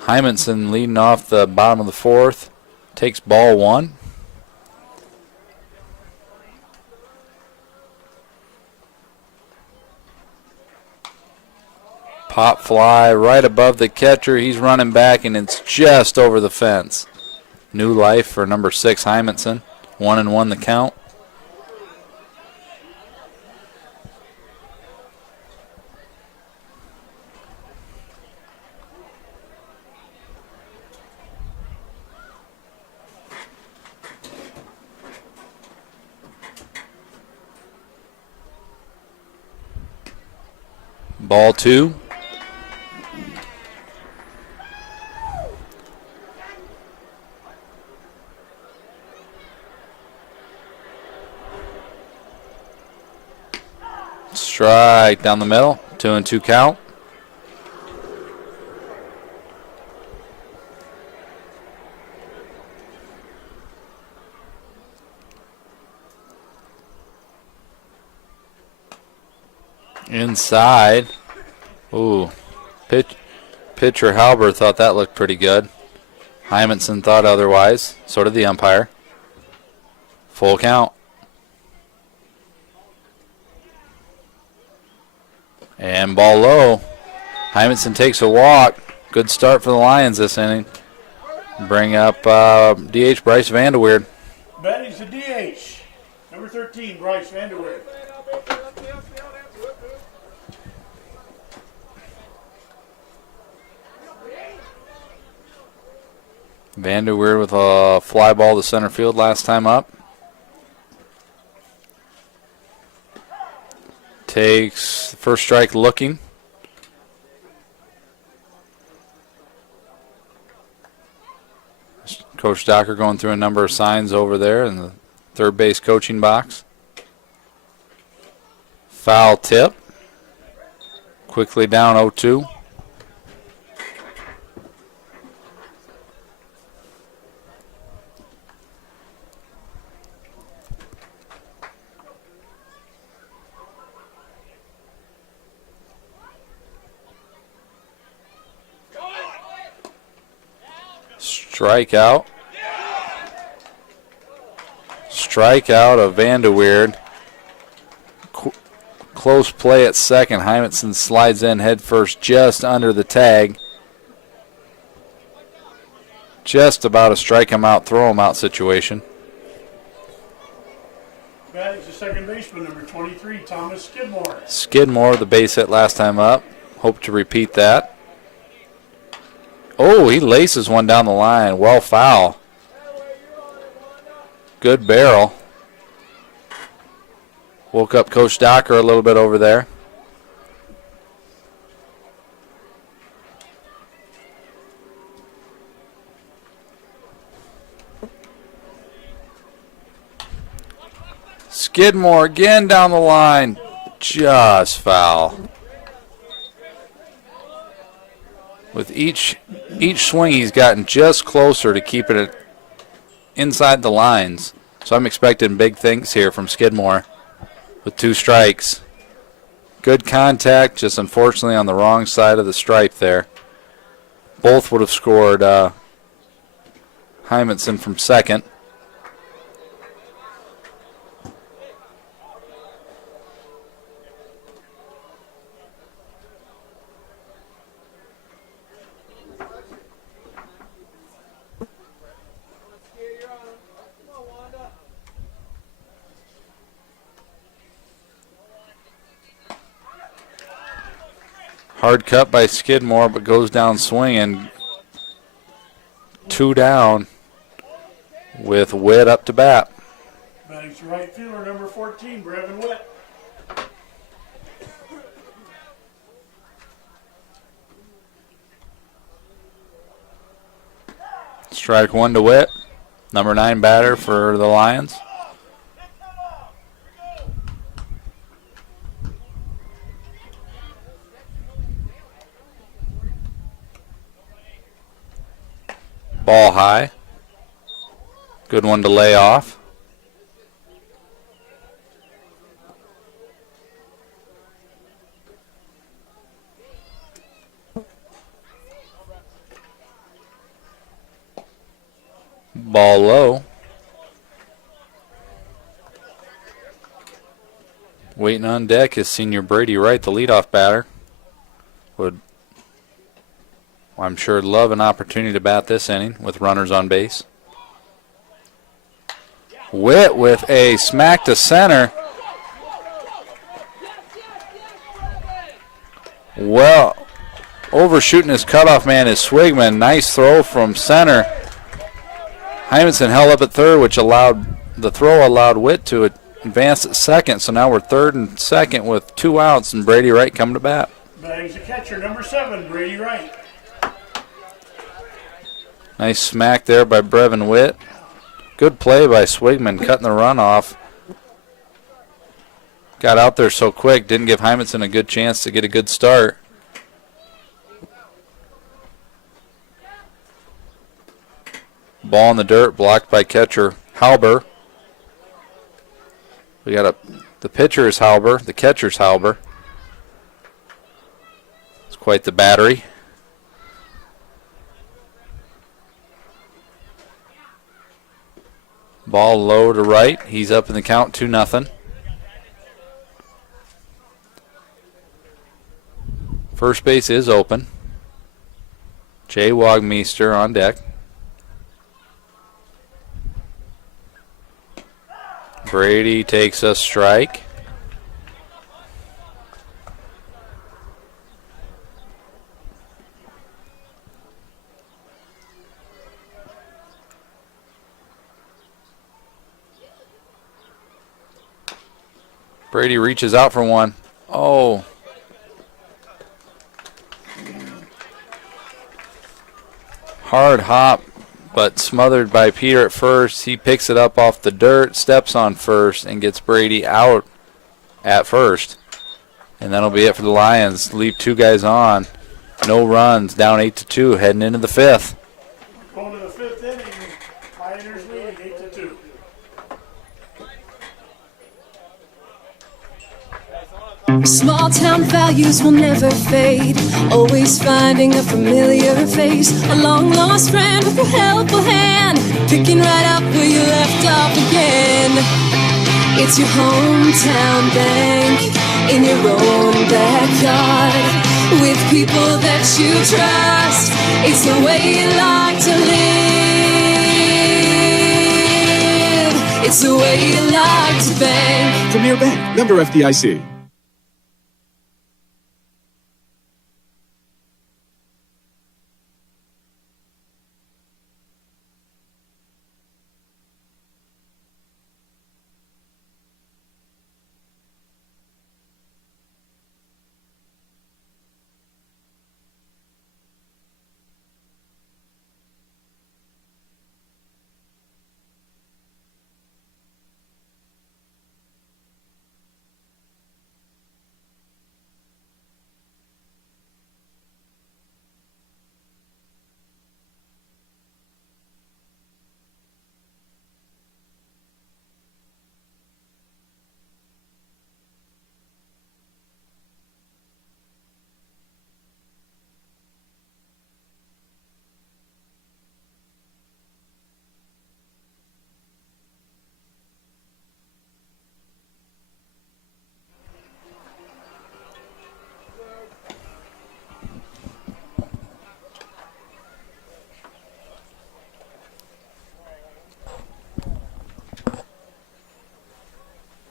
Hymanson leading off the bottom of the fourth. Takes ball 1. Pop fly right above the catcher. He's running back, and it's just over the fence. New life for number 6, Hymanson. 1-1 the count. Ball 2. Strike down the middle. 2-2 count. Inside. Ooh. Pitcher Halber thought that looked pretty good. Hymanson thought otherwise. So did the umpire. Full count. And ball low. Hymanson takes a walk. Good start for the Lions this inning. Bring up DH Bryce Vanderweerd. Batting's the DH, number 13, Bryce Vanderweerd. Vanderweerd with a fly ball to center field last time up. Takes the first strike looking. Coach Docker going through a number of signs over there in the third base coaching box. Foul tip. Quickly down 0-2. Strikeout. Strikeout of Vanderweerd. Close play at second. Hymanson slides in head first just under the tag. Just about a strike him out, throw him out situation. Batting's the second baseman, number 23, Thomas Skidmore. Skidmore, the base hit last time up. Hope to repeat that. Oh, he laces one down the line. Well, foul. Good barrel. Woke up Coach Docker a little bit over there. Skidmore again down the line. Just foul. With each swing, he's gotten just closer to keeping it inside the lines. So I'm expecting big things here from Skidmore with 2 strikes. Good contact, just unfortunately on the wrong side of the stripe there. Both would have scored Hymanson from second. Hard cut by Skidmore, but goes down swinging. 2 down with Witt up to bat. Batting's the right fielder, number 14, Brevin Witt. Strike 1 to Witt, number 9 batter for the Lions. Ball high. Good one to lay off. Ball low. Waiting on deck is senior Brady Wright, the leadoff batter. Would, I'm sure, love an opportunity to bat this inning with runners on base. Witt with a smack to center. Well, overshooting his cutoff man is Swigman. Nice throw from center. Hymanson held up at third, which allowed Witt to advance at second. So now we're third and second with 2 outs, and Brady Wright coming to bat. Batting's the catcher, number 7, Brady Wright. Nice smack there by Brevin Witt. Good play by Swigman, cutting the run off. Got out there so quick, didn't give Hymanson a good chance to get a good start. Ball in the dirt, blocked by catcher Halber. We got the pitcher is Halber, the catcher's Halber. It's quite the battery. Ball low to right. He's up in the count 2-0. First base is open. Jay Wagmeister on deck. Brady takes a strike. Brady reaches out for one. Oh. Hard hop, but smothered by Peter at first. He picks it up off the dirt, steps on first, and gets Brady out at first. And that'll be it for the Lions. Leave 2 guys on. No runs, down 8-2, heading into the 5th. Going to the 5th inning, Pioneers leading 8-2. Small town values will never fade. Always finding a familiar face. A long lost friend with a helpful hand. Picking right up where you left off again. It's your hometown bank in your own backyard. With people that you trust. It's the way you like to live. It's the way you like to bank. Premier Bank, member FDIC.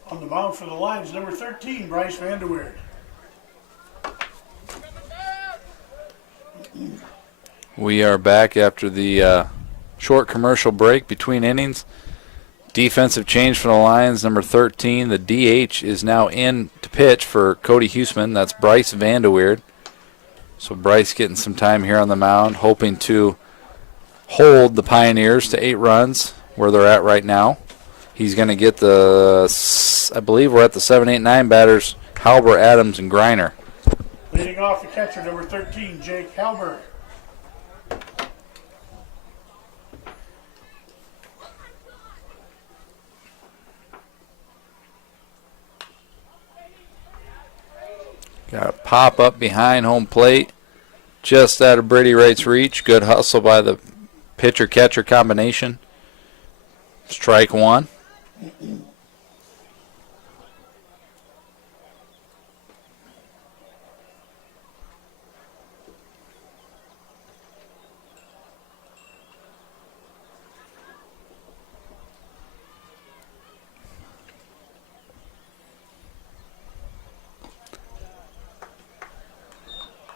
On the mound for the Lions, number 13, Bryce Vanderweerd. We are back after the short commercial break between innings. Defensive change for the Lions, number 13. The DH is now in to pitch for Cody Huseman. That's Bryce Vanderweerd. So Bryce getting some time here on the mound, hoping to hold the Pioneers to 8 runs where they're at right now. He's going to get I believe we're at the 7, 8, 9 batters, Halber, Adams, and Griner. Leading off the catcher, number 13, Jake Halber. Got a pop up behind home plate, just out of Brady Wright's reach. Good hustle by the pitcher-catcher combination. Strike 1.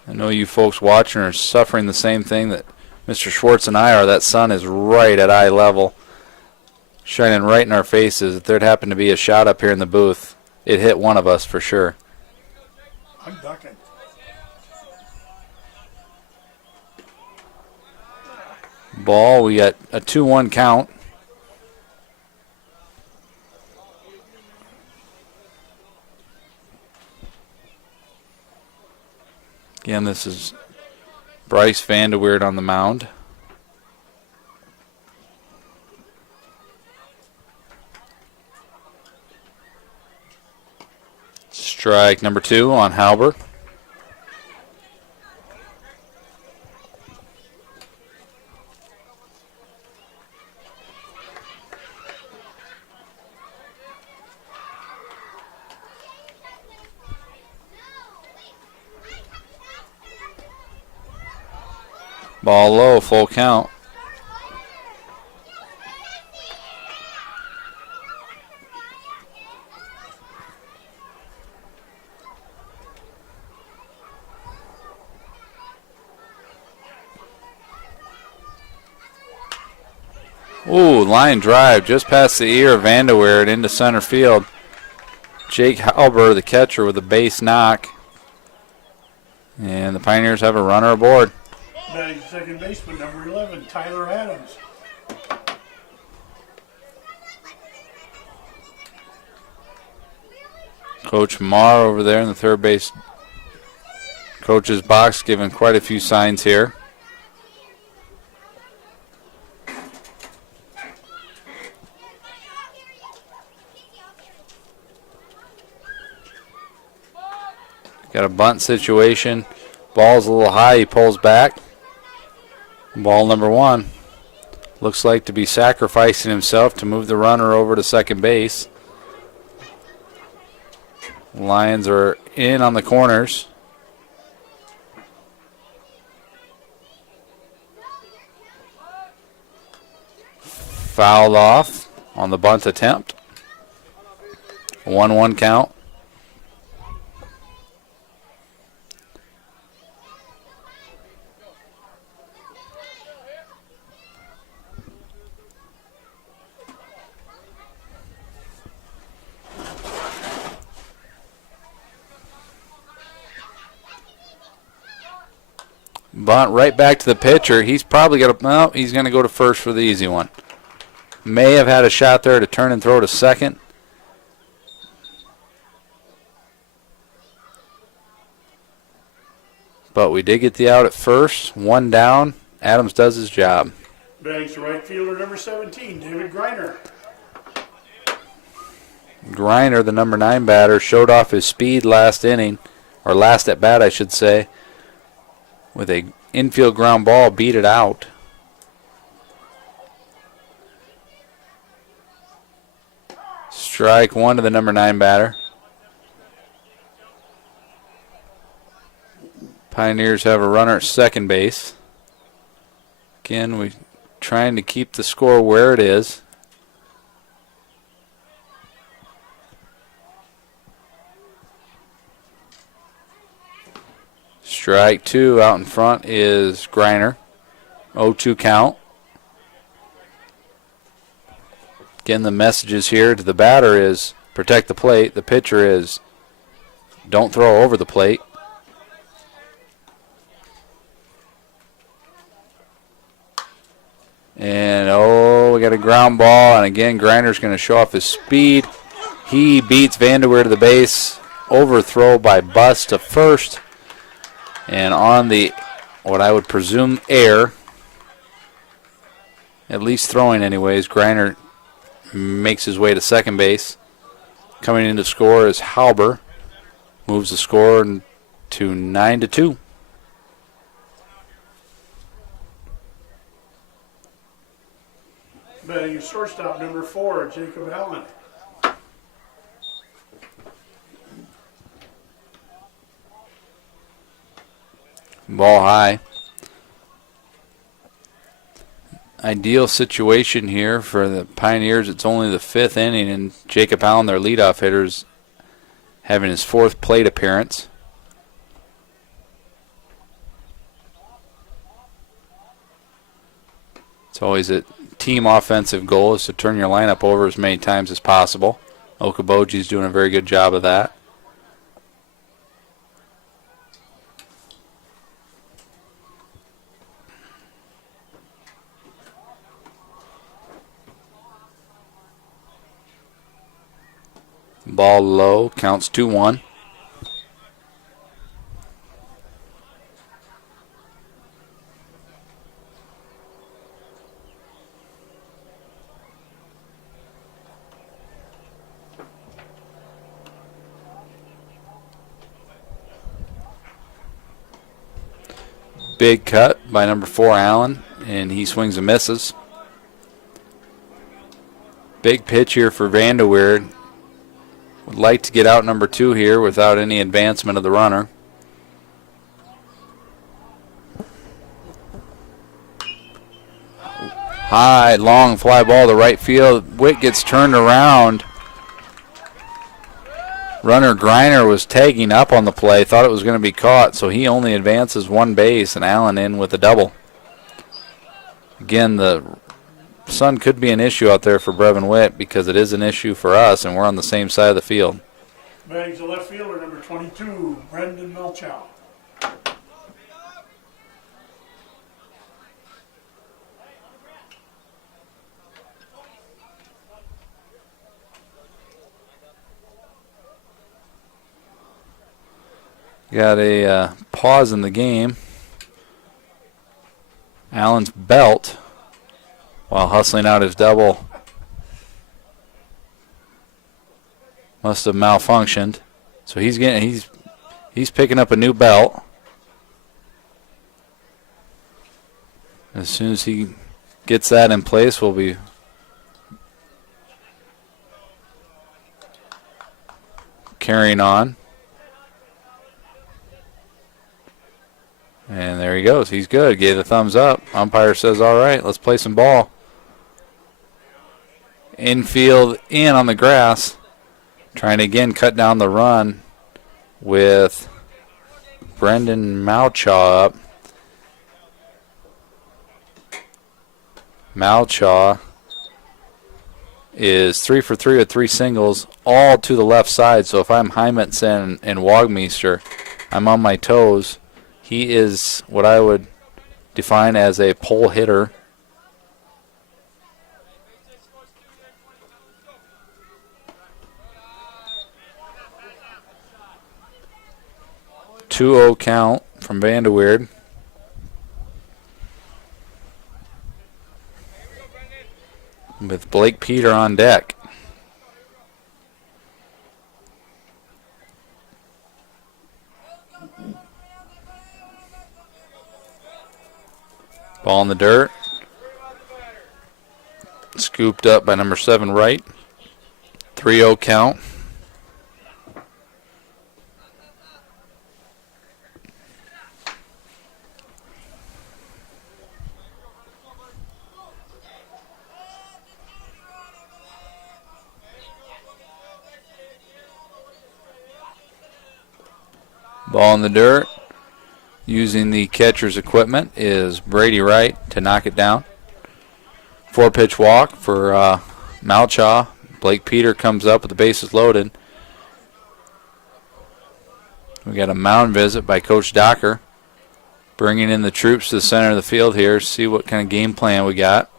I know you folks watching are suffering the same thing that Mr. Schwartz and I are. That sun is right at eye level, shining right in our faces. If there'd happen to be a shot up here in the booth, it hit one of us for sure. I'm ducking. Ball, we got a 2-1 count. Again, this is Bryce Vanderweerd on the mound. Strike number 2 on Halber. Ball low, full count. Ooh, line drive just past the ear of Vanderweerd into center field. Jake Halber, the catcher, with a base knock. And the Pioneers have a runner aboard. Batting second baseman, number 11, Tyler Adams. Coach Marr over there in the third base coach's box giving quite a few signs here. Got a bunt situation. Ball's a little high. He pulls back. Ball number 1. Looks like to be sacrificing himself to move the runner over to second base. Lions are in on the corners. Fouled off on the bunt attempt. 1-1 count. Bunt right back to the pitcher. He's probably got to, no, he's going to go to first for the easy one. May have had a shot there to turn and throw to second. But we did get the out at first. 1 down. Adams does his job. Bags right fielder number 17, David Greiner. Greiner, the number 9 batter, showed off his speed last inning, or last at bat, I should say. With a infield ground ball, beat it out. Strike 1 to the number 9 batter. Pioneers have a runner at second base. Again, we're trying to keep the score where it is. Strike 2 out in front is Greiner. 0-2 count. Again, the messages here to the batter is protect the plate. The pitcher is don't throw over the plate. And, we got a ground ball. And, again, Greiner's going to show off his speed. He beats Vanderweer to the base. Overthrow by Bus to first. And on the, what I would presume, air, at least throwing anyways, Greiner makes his way to second base. Coming in to score is Halber. Moves the score to 9-2. Batting shortstop number 4, Jacob Allen. Ball high. Ideal situation here for the Pioneers. It's only the 5th inning, and Jacob Allen, their leadoff hitter, is having his 4th plate appearance. It's always a team offensive goal is to turn your lineup over as many times as possible. Okoboji's doing a very good job of that. Ball low, counts 2-1. Big cut by number 4, Allen, and he swings and misses. Big pitch here for Vanderweer. Would like to get out number 2 here without any advancement of the runner. High, long fly ball to right field. Witt gets turned around. Runner Greiner was tagging up on the play, thought it was going to be caught, so he only advances 1 base, and Allen in with a double. Again, the sun could be an issue out there for Brevin Witt because it is an issue for us, and we're on the same side of the field. Batting to left fielder number 22, Brendan Melchow. got a pause in the game. Allen's belt, while hustling out his double, must have malfunctioned. So he's picking up a new belt. As soon as he gets that in place, we'll be carrying on. And there he goes. He's good. Gave the thumbs up. Umpire says, all right, let's play some ball. Infield in on the grass. Trying to again cut down the run with Brendan Malchaw up. Malchaw is 3 for 3 with 3 singles, all to the left side. So if I'm Hymanson and Wagmeister, I'm on my toes. He is what I would define as a pole hitter. Two-0 count from Vanderweerd. With Blake Peter on deck. Ball in the dirt. Scooped up by number 7 Wright. 3-0 count. Ball in the dirt. Using the catcher's equipment is Brady Wright to knock it down. 4-pitch walk for Malchaw. Blake Peter comes up with the bases loaded. We got a mound visit by Coach Docker. Bringing in the troops to the center of the field here. See what kind of game plan we got.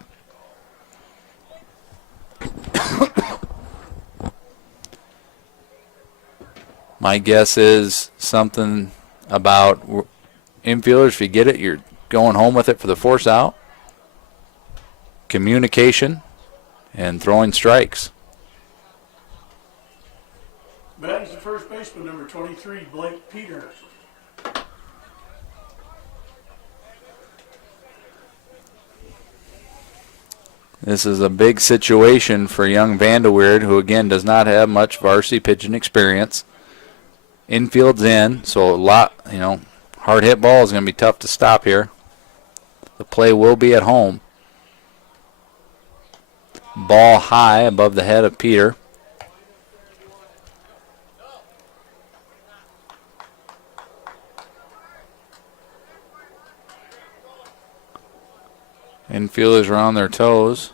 My guess is something about infielders, if you get it, you're going home with it for the force out. Communication and throwing strikes. Batting the first baseman, number 23, Blake Peter. This is a big situation for young Vanderweerd, who again does not have much varsity pitching experience. Infield's in, so a lot, hard hit ball is going to be tough to stop here. The play will be at home. Ball high above the head of Peter. Infielders are on their toes.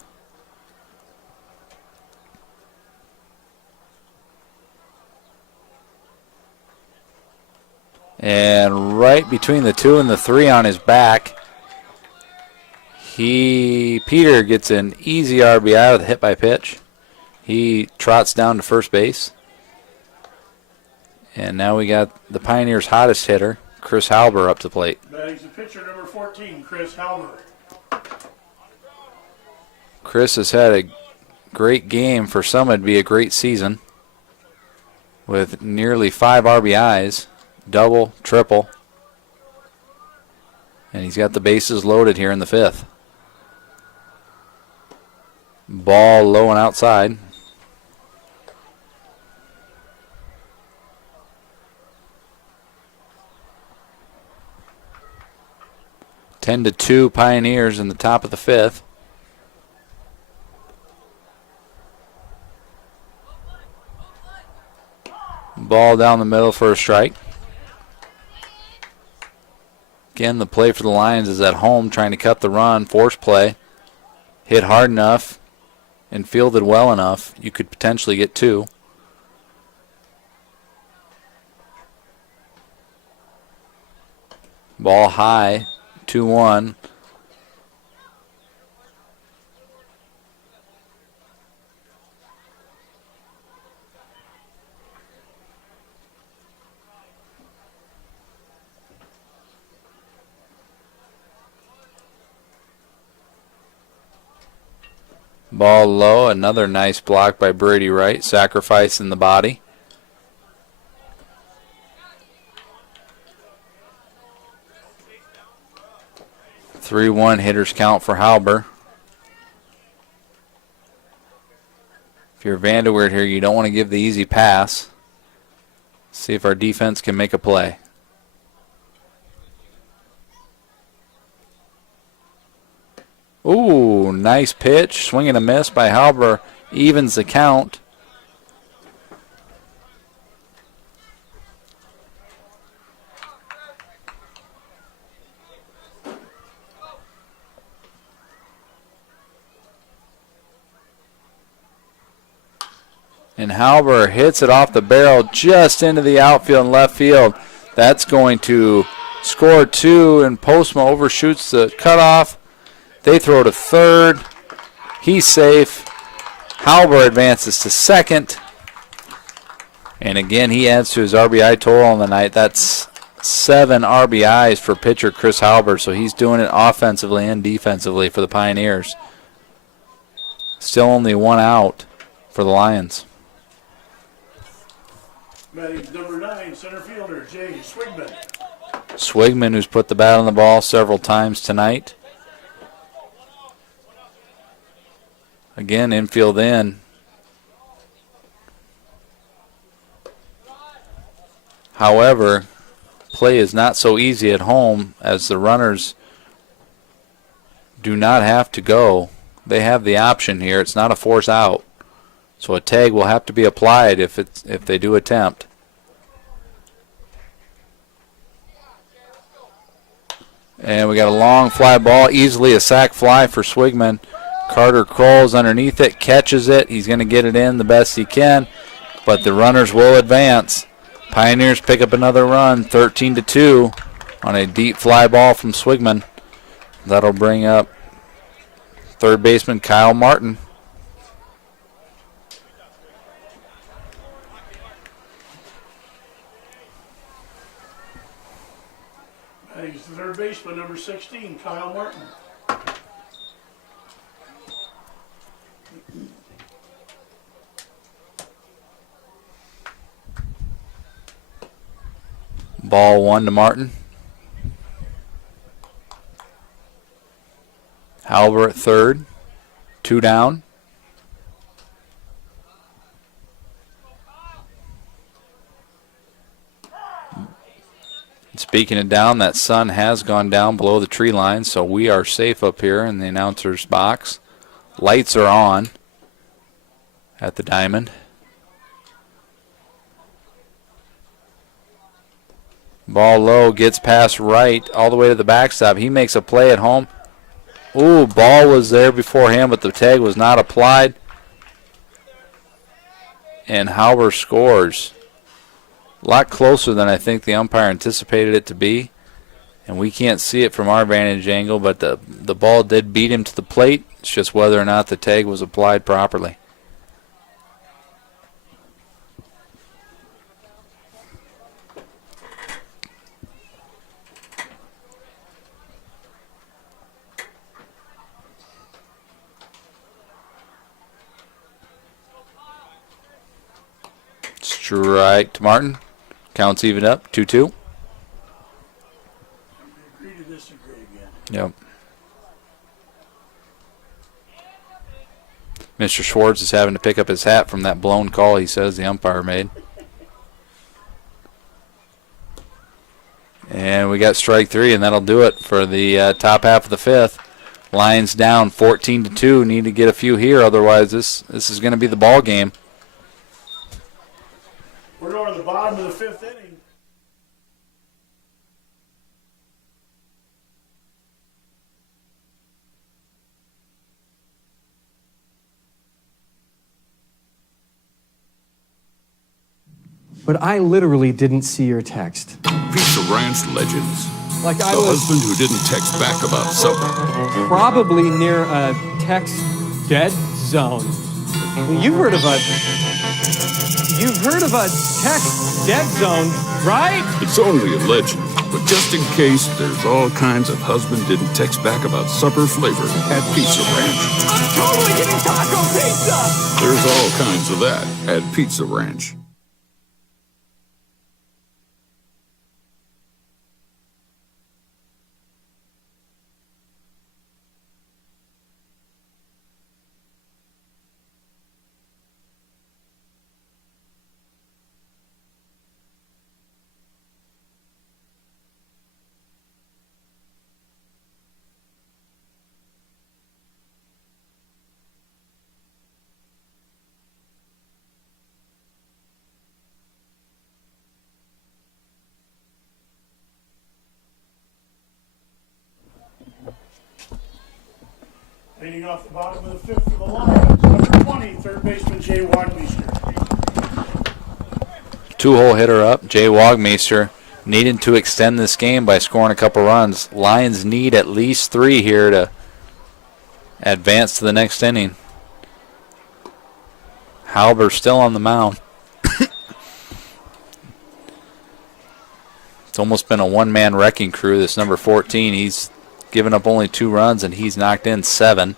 And right between the 2 and the 3 on his back, Peter gets an easy RBI with a hit by pitch. He trots down to first base. And now we got the Pioneers' hottest hitter, Chris Halber, up to the plate. Batting's the pitcher, number 14, Chris Halber. Chris has had a great game. For some, it'd be a great season with nearly 5 RBIs. Double, triple. And he's got the bases loaded here in the 5th. Ball low and outside. Ten to 2 Pioneers in the top of the 5th. Ball down the middle for a strike. Again, the play for the Lions is at home, trying to cut the run, force play. Hit hard enough and fielded well enough, you could potentially get 2. Ball high, 2-1. Ball low, another nice block by Brady Wright, sacrificing the body. Three-one hitters count for Halber. If you're Vanderweert here, you don't want to give the easy pass. See if our defense can make a play. Ooh, nice pitch. Swing and a miss by Halber. Evens the count. And Halber hits it off the barrel just into the outfield and left field. That's going to score 2, and Postma overshoots the cutoff. They throw to third. He's safe. Halber advances to second. And again, he adds to his RBI total on the night. That's 7 RBIs for pitcher Chris Halber, so he's doing it offensively and defensively for the Pioneers. Still only 1 out for the Lions. Batting number 9, center fielder Jay Swigman. Swigman, who's put the bat on the ball several times tonight. Again, infield in. However, play is not so easy at home as the runners do not have to go. They have the option here. It's not a force out. So a tag will have to be applied if they do attempt. And we got a long fly ball, easily a sac fly for Swigman. Carter crawls underneath it, catches it. He's going to get it in the best he can, but the runners will advance. Pioneers pick up another run, 13-2 on a deep fly ball from Swigman. That'll bring up third baseman Kyle Martin. He's the third baseman, number 16, Kyle Martin. Ball 1 to Martin. Halber at third. 2 down. Speaking of down, that sun has gone down below the tree line, so we are safe up here in the announcer's box. Lights are on at the diamond. Ball low, gets past right, all the way to the backstop. He makes a play at home. Ooh, ball was there before him, but the tag was not applied. And Halber scores. A lot closer than I think the umpire anticipated it to be. And we can't see it from our vantage angle, but the ball did beat him to the plate. It's just whether or not the tag was applied properly. Strike to Martin. Counts even up, 2-2. Agree to disagree again. Yep. Mr. Schwartz is having to pick up his hat from that blown call he says the umpire made. And we got strike 3, and that'll do it for the top half of the 5th. Lions down 14-2. Need to get a few here, otherwise this is going to be the ball game. We're going to the bottom of the 5th inning. But I literally didn't see your text. Pizza Ranch legends. Like I The was husband who didn't text back about supper. probably near a text dead zone. You've heard of a text dead zone, right? It's only a legend. But just in case, there's all kinds of husband didn't text back about supper flavor at Pizza Ranch. I'm totally getting taco pizza! There's all kinds of that at Pizza Ranch. Leading off the bottom of the fifth for the Lions, number 20, third baseman Jay Wagmeister. Two-hole hitter up, Jay Wagmeister, needing to extend this game by scoring a couple runs. Lions need at least 3 here to advance to the next inning. Halber still on the mound. It's almost been a one-man wrecking crew. This number 14, he's given up only 2 runs, and he's knocked in 7.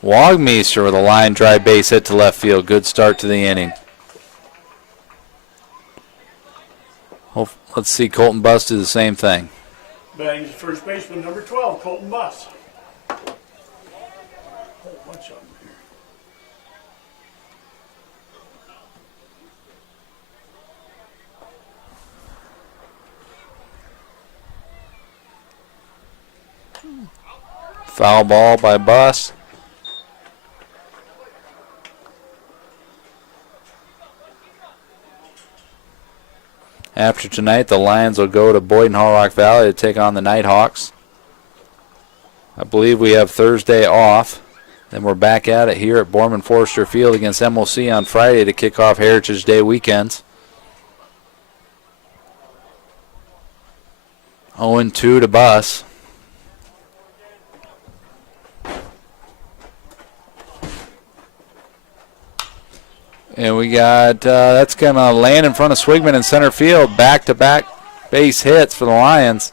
Wagmeister with a line drive base hit to left field. Good start to the inning. Let's see Colton Buss do the same thing. Batting first baseman, number 12, Colton Buss. Whole bunch of them here. Foul ball by Buss. After tonight, the Lions will go to Boyd and Hall Rock Valley to take on the Nighthawks. I believe we have Thursday off. Then we're back at it here at Borman Forrester Field against MOC on Friday to kick off Heritage Day weekends. 0-2 to Buss. And we got, that's going to land in front of Swigman in center field. Back-to-back base hits for the Lions.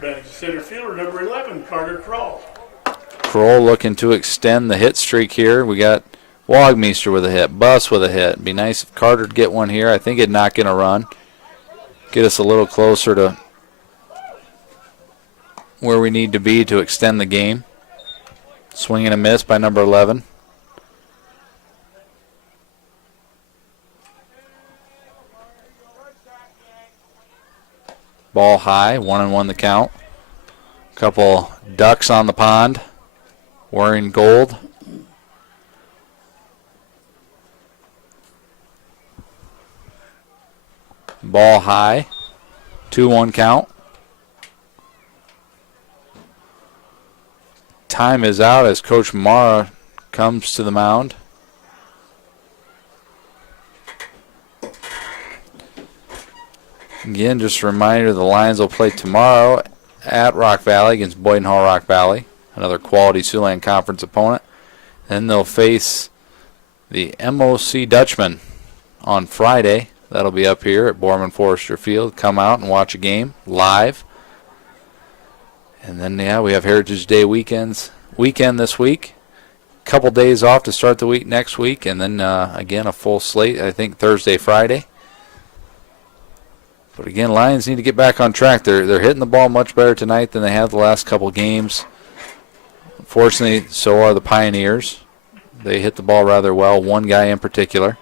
Batting center fielder, number 11, Carter Kroll. Kroll looking to extend the hit streak here. We got Wagmeister with a hit, Buss with a hit. It'd be nice if Carter would get one here. I think it'd knock in a run. Get us a little closer to where we need to be to extend the game. Swing and a miss by number 11. Ball high, 1-1 the count. Couple ducks on the pond wearing gold. Ball high, 2-1 count. Time is out as Coach Mara comes to the mound. Again, just a reminder, the Lions will play tomorrow at Rock Valley against Boyd and Hall Rock Valley, another quality Siouxland Conference opponent. Then they'll face the MOC Dutchmen on Friday. That'll be up here at Borman Forrester Field. Come out and watch a game live. And then, yeah, we have Heritage Day weekend this week. Couple days off to start the week next week. And then, again, a full slate, I think, Thursday, Friday. But, again, Lions need to get back on track. They're hitting the ball much better tonight than they have the last couple games. Unfortunately, so are the Pioneers. They hit the ball rather well, one guy in particular.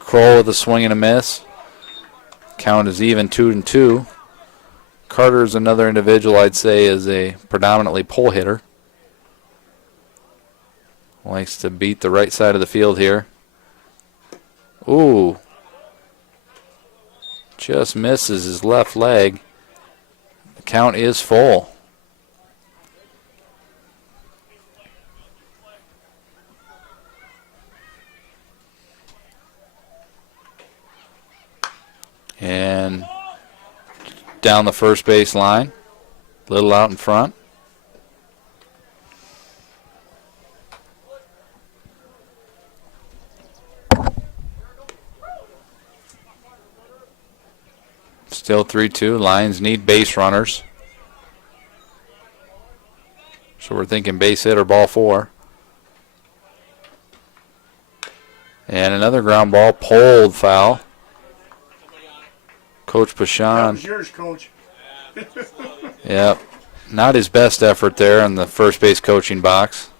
Kroll with a swing and a miss. Count is even, 2-2. Carter's another individual I'd say is a predominantly pull hitter. Likes to beat the right side of the field here. Ooh. Just misses his left leg. The count is full. And down the first base line, little out in front. Still 3-2. Lions need base runners. So we're thinking base hit or ball 4. And another ground ball, pulled foul. Coach That Pashan. was yours, Coach. Yep. Not his best effort there in the first base coaching box.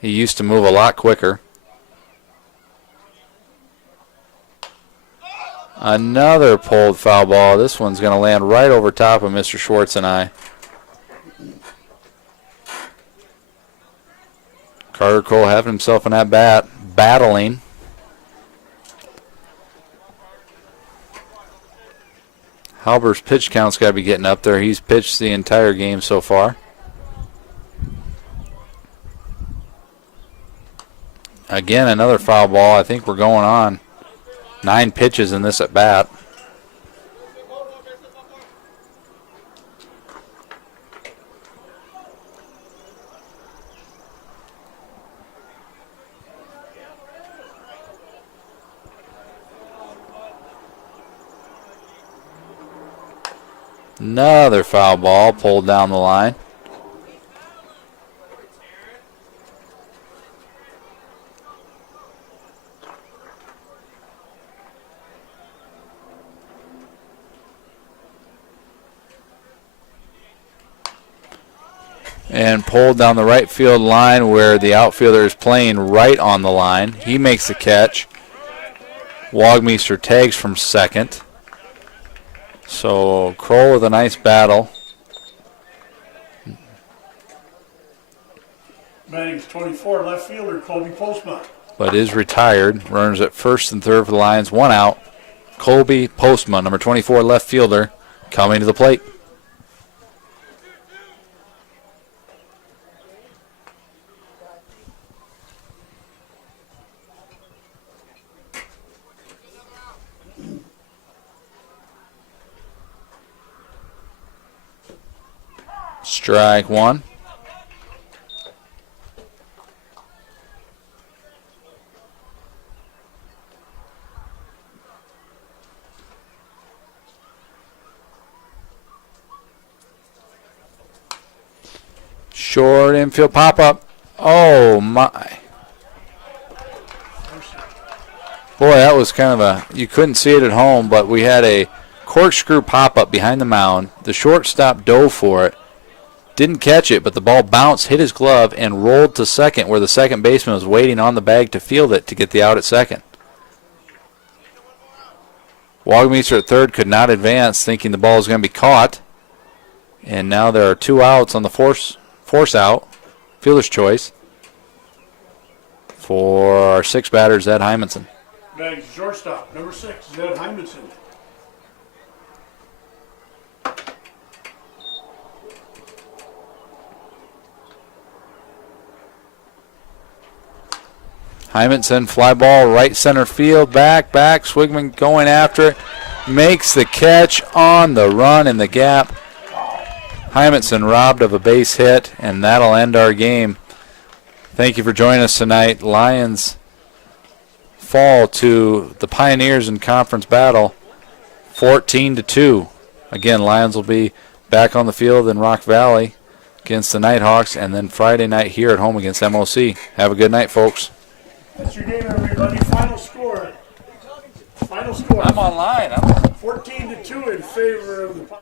He used to move a lot quicker. Another pulled foul ball. This one's going to land right over top of Mr. Schwartz and I. Carter Cole having himself an at-bat, battling. Halber's pitch count's got to be getting up there. He's pitched the entire game so far. Again, another foul ball. I think we're going on 9 pitches in this at-bat. Another foul ball pulled down the line. And pulled down the right field line where the outfielder is playing right on the line. He makes the catch. Wagmeister tags from second. So Kroll with a nice battle. Batting's 24, left fielder, Colby Postma. But is retired. Runners at first and third for the Lions. 1 out. Colby Postma, number 24 left fielder, coming to the plate. Strike 1. Short infield pop-up. Oh, my. Boy, that was kind of a, you couldn't see it at home, but we had a corkscrew pop-up behind the mound. The shortstop dove for it. Didn't catch it, but the ball bounced, hit his glove, and rolled to second where the second baseman was waiting on the bag to field it to get the out at second. Wagmeister at third could not advance, thinking the ball was going to be caught. And now there are 2 outs on the force out, fielder's choice, for our 6 batters, Ed Hymanson. Bags shortstop, number 6, Zed Hymanson. Hymanson, fly ball, right center field, back, Swigman going after it, makes the catch on the run in the gap. Hymanson robbed of a base hit, and that'll end our game. Thank you for joining us tonight. Lions fall to the Pioneers in conference battle, 14-2. Again, Lions will be back on the field in Rock Valley against the Nighthawks, and then Friday night here at home against MOC. Have a good night, folks. That's your game, everybody. Final score. I'm online. 14-2 in favor of the